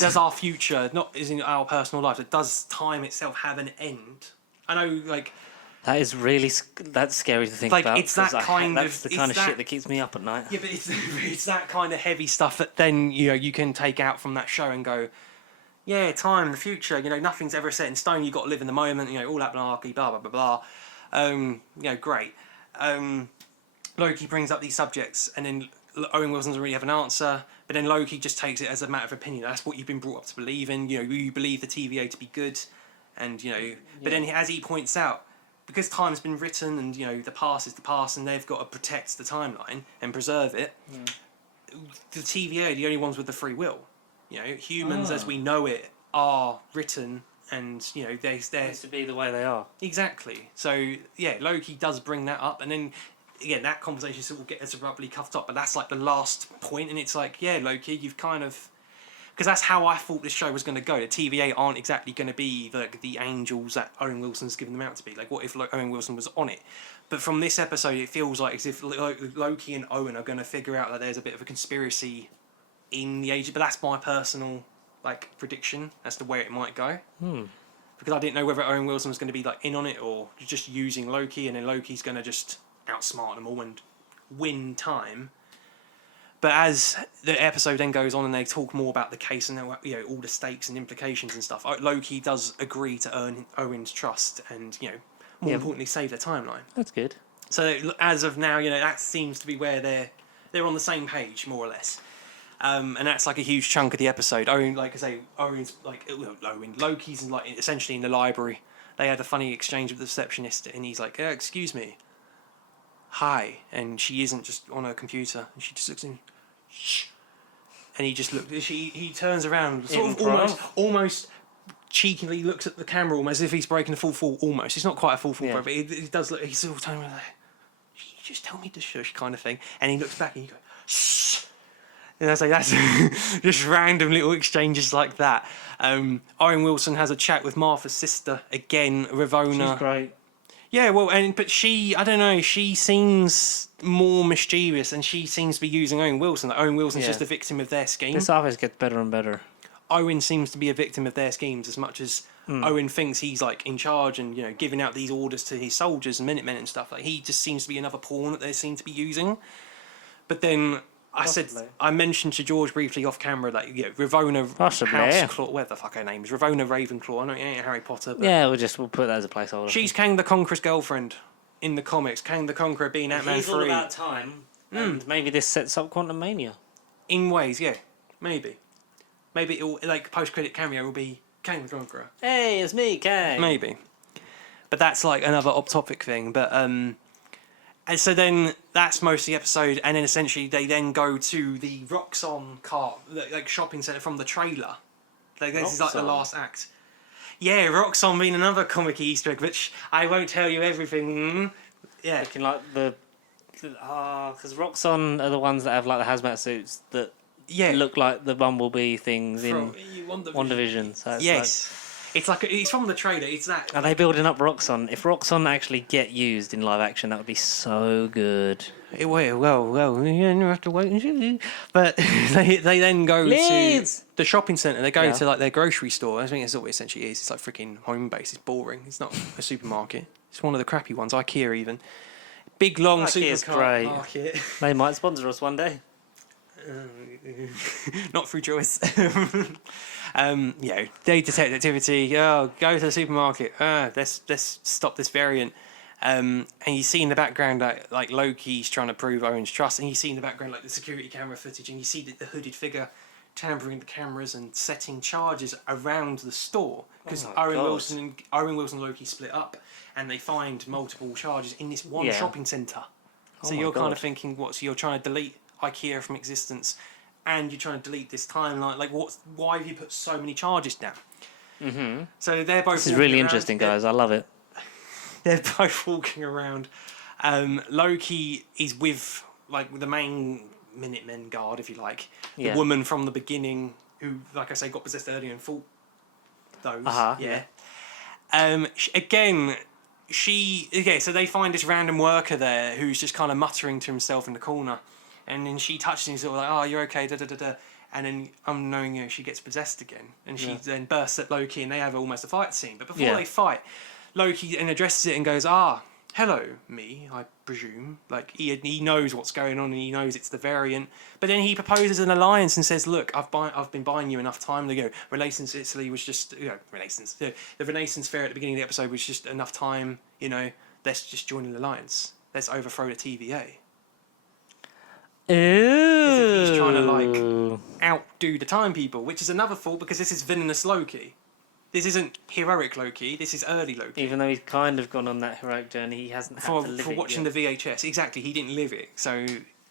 does our future, not is in our personal life, but does time itself have an end? I know, like... That is really that's scary to think Like, about. it's that That's the kind of shit that keeps me up at night. Yeah, but it's that kind of heavy stuff that then, you know, you can take out from that show and go, yeah, time, the future, you know, nothing's ever set in stone, you've got to live in the moment, you know, all that malarkey, blah, blah, blah, blah. You know, great. Loki brings up these subjects, and then Owen Wilson doesn't really have an answer, but then Loki just takes it as a matter of opinion. That's what you've been brought up to believe in, you know, you believe the TVA to be good, and, you know, but then as he points out, because time's been written and, you know, the past is the past and they've got to protect the timeline and preserve it, the TVA are the only ones with the free will. You know, humans as we know it are written and, you know, they're... It's to be the way they are. Exactly. So, yeah, Loki does bring that up, and then, again, that conversation sort of gets abruptly cut off, but that's like the last point, and it's like, yeah, Loki, you've kind of... Because that's how I thought this show was going to go. The TVA aren't exactly going to be the angels that Owen Wilson's given them out to be. Like, what if Owen Wilson was on it? But from this episode, it feels like as if Loki and Owen are going to figure out that there's a bit of a conspiracy in the age. But that's my personal, like, prediction as to where it might go. Because I didn't know whether Owen Wilson was going to be, like, in on it or just using Loki, and then Loki's going to just outsmart them all and win time. But as the episode then goes on and they talk more about the case and, you know, all the stakes and implications and stuff, Loki does agree to earn Owen's trust and, you know, more importantly, save the timeline. That's good. So as of now, you know, that seems to be where they're on the same page, more or less. And that's like a huge chunk of the episode. Owen, like I say, Loki's like essentially in the library. They had a funny exchange with the receptionist and he's like, excuse me. Hi, and she isn't just on her computer, and she just looks in, shh, and he just looks. He turns around, sort of almost cheekily looks at the camera, almost as if he's breaking a full fall. Almost, it's not quite a full fall, but he does look. He's sort of turning around like, just tell me to shush, kind of thing, and he looks back and he goes, shh. And I was like, that's just random little exchanges like that. Owen Wilson has a chat with Martha's sister again, Ravonna. She's great. Yeah, well, but she, I don't know, she seems more mischievous and she seems to be using Owen Wilson. Like, Owen Wilson's just a victim of their scheme. This always gets better and better. Owen seems to be a victim of their schemes as much as Owen thinks he's, like, in charge and, you know, giving out these orders to his soldiers and Minutemen and stuff. Like, he just seems to be another pawn that they seem to be using. But then... I mentioned to George briefly off camera that Ravonna Houseclaw, where the fuck her name is, Ravonna Ravenclaw. I know it ain't Harry Potter, but we'll put that as a placeholder. She's Kang the Conqueror's girlfriend in the comics. Kang the Conqueror being Ant-Man 3. He's all about time, and maybe this sets up Quantum Mania. In ways, yeah, maybe it'll, like, post-credit cameo will be Kang the Conqueror. Hey, it's me, Kang. Maybe, but that's like another off-topic thing. But and so then that's most of the episode, and then essentially they then go to the Roxxon cart, like shopping centre from the trailer. Like, this is like the last act. Yeah, Roxxon being another comic Easter egg, which I won't tell you everything. Yeah, looking like because Roxxon are the ones that have like the hazmat suits that look like the Bumblebee things in WandaVision. So it's yes. It's from the trailer. It's that. Are they building up Roxxon? If Roxxon actually get used in live action, that would be so good. Well, you have to wait and see. But they then go to the shopping centre. They go to like their grocery store. I think that's what it essentially is. It's like freaking home base. It's boring. It's not a supermarket. It's one of the crappy ones. IKEA even. Big long supermarket. They might sponsor us one day. Not through choice. They detect activity. Oh, go to the supermarket. Let's stop this variant. And you see in the background that like Loki's trying to prove Owen's trust, and you see in the background like the security camera footage, and you see the hooded figure tampering the cameras and setting charges around the store because Owen Wilson and Loki split up, and they find multiple charges in this one shopping centre. So you're kind of thinking, so you're trying to delete IKEA from existence, and you're trying to delete this timeline. Like, why have you put so many charges down? Mm-hmm. So they're both. This is really interesting, guys. I love it. They're both walking around. Loki is with like the main Minutemen guard, if you like, the woman from the beginning who, like I say, got possessed earlier and fought those. So they find this random worker there who's just kind of muttering to himself in the corner. And then she touches him, sort of like, "Oh, you're okay." Da da da da. And then, unknowing, she gets possessed again, and she then bursts at Loki, and they have almost a fight scene. But before they fight, Loki then addresses it and goes, hello, me, I presume. Like, he knows what's going on and he knows it's the variant. But then he proposes an alliance and says, look, I've been buying you enough time. Renaissance Italy was just, Renaissance. The Renaissance Fair at the beginning of the episode was just enough time, let's just join an alliance. Let's overthrow the TVA. Ooh. He's trying to, outdo the Time People, which is another fault because this is villainous Loki. This isn't heroic Loki. This is early Loki. Even though he's kind of gone on that heroic journey, he hasn't had to live it for watching yet. the VHS. Exactly, he didn't live it, so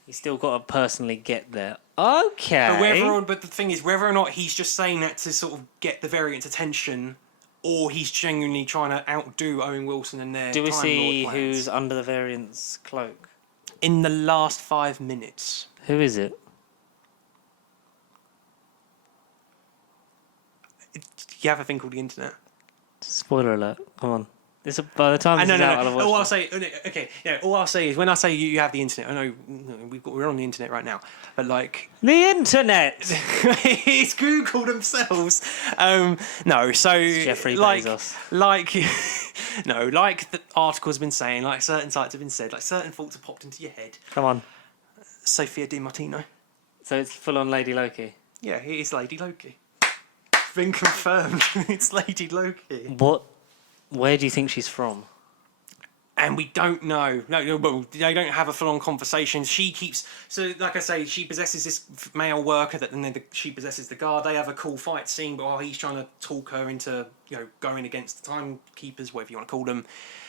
He's still got to personally get there. Okay. But the thing is, whether or not he's just saying that to sort of get the variant's attention, or he's genuinely trying to outdo Owen Wilson and their Do we Time see Lord plans. who's under the variant's cloak? In the last 5 minutes? Who is it? You have a thing called the internet. Spoiler alert. Come on. By the time this is out, I'll have watched All I'll it. say, okay, yeah. All I'll say is when I say you have the internet, I know we're on the internet right now, but like The internet! it's Google themselves. No, so Jeffrey like Bezos. like the article's been saying, like certain sites have been said, like certain thoughts have popped into your head. Come on. Sophia Di Martino. So it's full on Lady Loki. Yeah, it is Lady Loki. Been confirmed. It's Lady Loki. What? Where do you think she's from? And we don't know. No, well, they don't have a full-on conversation. She keeps... So, like I say, she possesses this male worker that then she possesses the guard. They have a cool fight scene, but while he's trying to talk her into, going against the timekeepers, whatever you want to call them.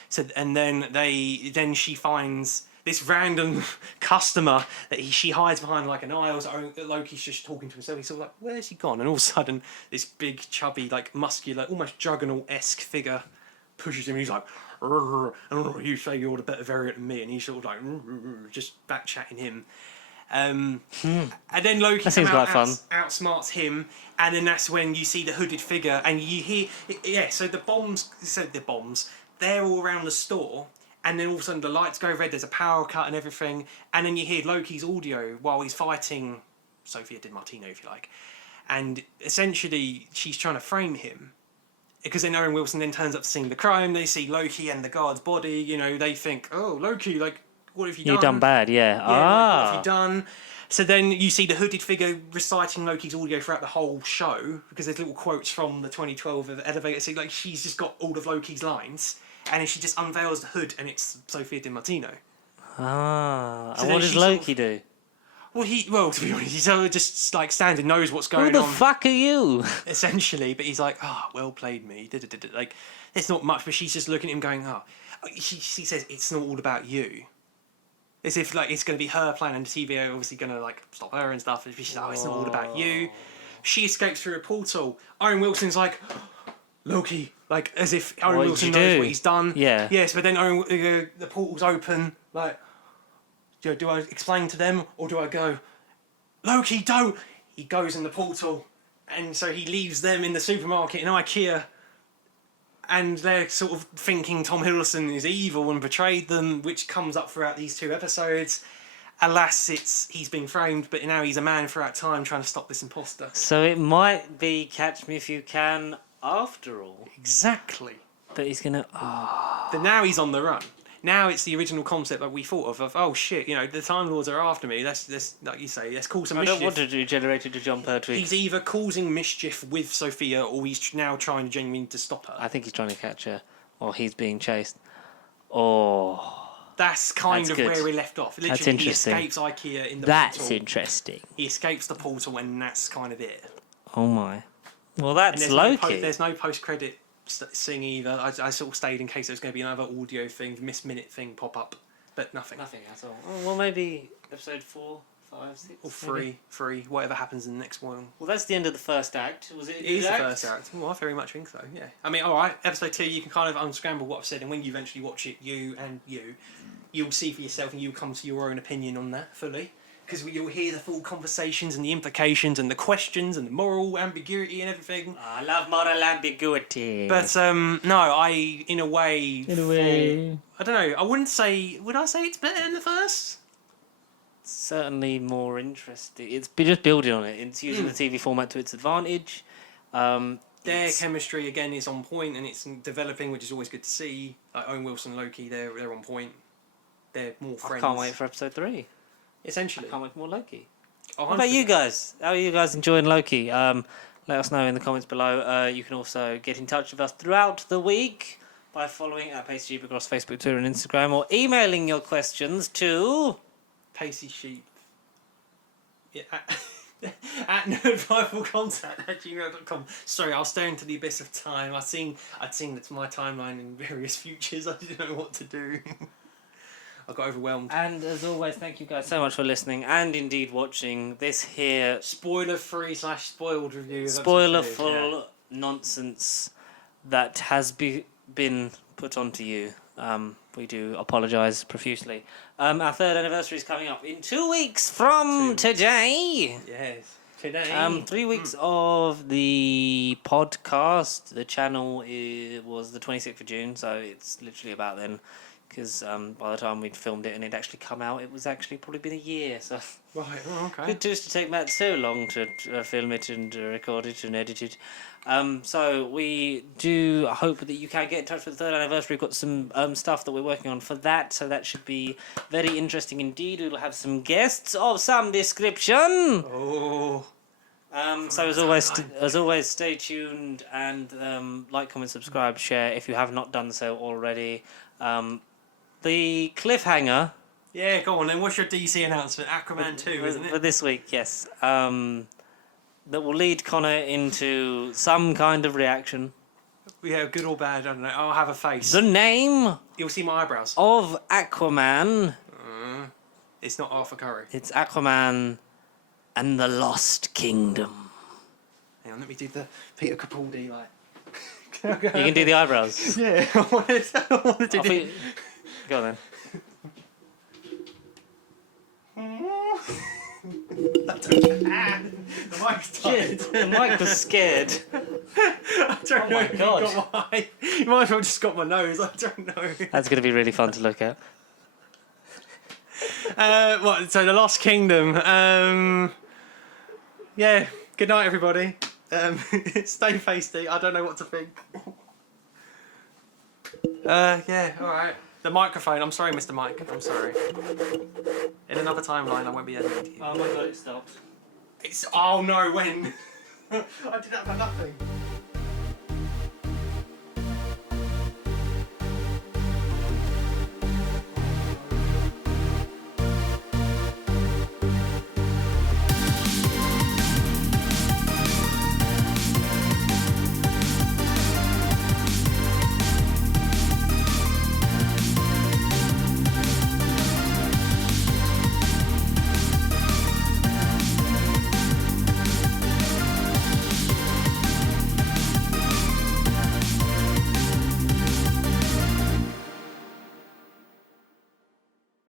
So, and then she finds this random customer that she hides behind like an aisle. So Loki's just talking to himself. He's sort of like, where's he gone? And all of a sudden, this big, chubby, like muscular, almost Juggernaut-esque figure pushes him. And he's like, you say you're the better variant than me, and he's sort of like just back chatting him. And then Loki outsmarts him, and then that's when you see the hooded figure, and you hear so the bombs, they're all around the store, and then all of a sudden the lights go red. There's a power cut and everything, and then you hear Loki's audio while he's fighting Sophia Di Martino, if you like, and essentially she's trying to frame him. Because then Owen Wilson then turns up to scene the crime. They see Loki and the guard's body. They think, "Oh, Loki, like, what have you done? You've done bad, yeah. Like, what have you done?" So then you see the hooded figure reciting Loki's audio throughout the whole show because there's little quotes from the 2012 elevator scene. Like she's just got all of Loki's lines, and then she just unveils the hood, and it's Sophia Di Martino. And then what does she Loki do? Well, to be honest, he's just like standing, knows what's going on. Who the fuck are you? Essentially, but he's like, well played, me. Like, it's not much, but she's just looking at him going, She says, it's not all about you. As if, like, it's going to be her plan, and the TVA are obviously going to, like, stop her and stuff. And she's like, it's not all about you. She escapes through a portal. Owen Wilson's like, Loki. Like, as if Owen Wilson knows what he's done. Yeah. Yes, but then the portal's open, like... Do I explain to them, or do I go, Loki, don't? He goes in the portal, and so he leaves them in the supermarket in IKEA, and they're sort of thinking Tom Hiddleston is evil and betrayed them, which comes up throughout these 2 episodes. Alas, he's been framed, but now he's a man throughout time trying to stop this imposter. So it might be Catch Me If You Can after all. Exactly. But he's going to... But now he's on the run. Now it's the original concept that we thought of oh shit, the Time Lords are after me. Let's like you say, let's cause some mischief. I don't want to do Generated to Jump her tweet. He's either causing mischief with Sophia, or he's now trying genuinely to stop her. I think he's trying to catch her, or he's being chased. Oh, that's kind of good. Where we left off. Literally, that's interesting. He escapes IKEA in the That's portal. interesting. He escapes the portal, and that's kind of it. Oh my. Well, that's there's Loki. There's no post-credit sing either. I sort of stayed in case there was going to be another audio thing, minute thing pop up, but nothing. Nothing at all. Oh, well, maybe episode 4, 5, 6, or 3, whatever happens in the next one. Well, that's the end of the first act. Was it? It is the first act. Well, I very much think so. Yeah. I mean, all right. Episode 2, you can kind of unscramble what I've said, and when you eventually watch it, you'll see for yourself, and you'll come to your own opinion on that fully. Because you'll hear the full conversations and the implications and the questions and the moral ambiguity and everything. I love moral ambiguity. But no, in a way, I don't know. Would I say it's better than the first? Certainly more interesting. It's just building on it. It's using the TV format to its advantage. their chemistry again is on point and it's developing, which is always good to see. Like Owen Wilson, Loki, they're on point. They're more friends. I can't wait for episode 3. Essentially, I can't wait for more Loki. 100%. What about you guys? How are you guys enjoying Loki? Let us know in the comments below. You can also get in touch with us throughout the week by following at Pacey Sheep across Facebook, Twitter, and Instagram, or emailing your questions to Pacey Sheep. Yeah, at nerdrivalcontact@gmail.com. Sorry, I'll stare into the abyss of time. I'd seen that's my timeline in various futures. I didn't know what to do. I got overwhelmed. And as always, thank you guys so much for listening and indeed watching this here Spoiler-free / spoiled review. spoiler-full nonsense that has been put onto you. We do apologise profusely. Our 3rd anniversary is coming up in 2 weeks from today. Yes, today. 3 weeks of the podcast. The channel was the 26th of June, so it's literally about then. Because by the time we'd filmed it and it'd actually come out, it was actually probably been a year. So Right, okay. it used to take Matt so long to film it and record it and edit it. So we do hope that you can get in touch with the 3rd anniversary. We've got some stuff that we're working on for that, so that should be very interesting indeed. We'll have some guests of some description. Oh. So as always, stay tuned and like, comment, subscribe, share if you have not done so already. The cliffhanger. Yeah, go on then. What's your DC announcement? Aquaman 2, isn't it? For this week, yes. That will lead Connor into some kind of reaction. Yeah, good or bad, I don't know. I'll have a face. The name You'll see my eyebrows. of Aquaman. It's not Arthur Curry. It's Aquaman and the Lost Kingdom. Hang on, let me do the Peter Capaldi, like... You can do the eyebrows. Yeah, I wanted to do... Go on then. The mic's Shit, the mic was scared. I don't know my if you God. got my... You might as well just got my nose, I don't know. That's going to be really fun to look at. What? So the Lost Kingdom. Yeah. Good night, everybody. Stay pasty. I don't know what to think. Yeah. All right. The microphone. I'm sorry, Mr. Mike. I'm sorry. In another timeline, I won't be editing to you. Oh my god, it stopped. It's. Oh no! When? I did that for nothing.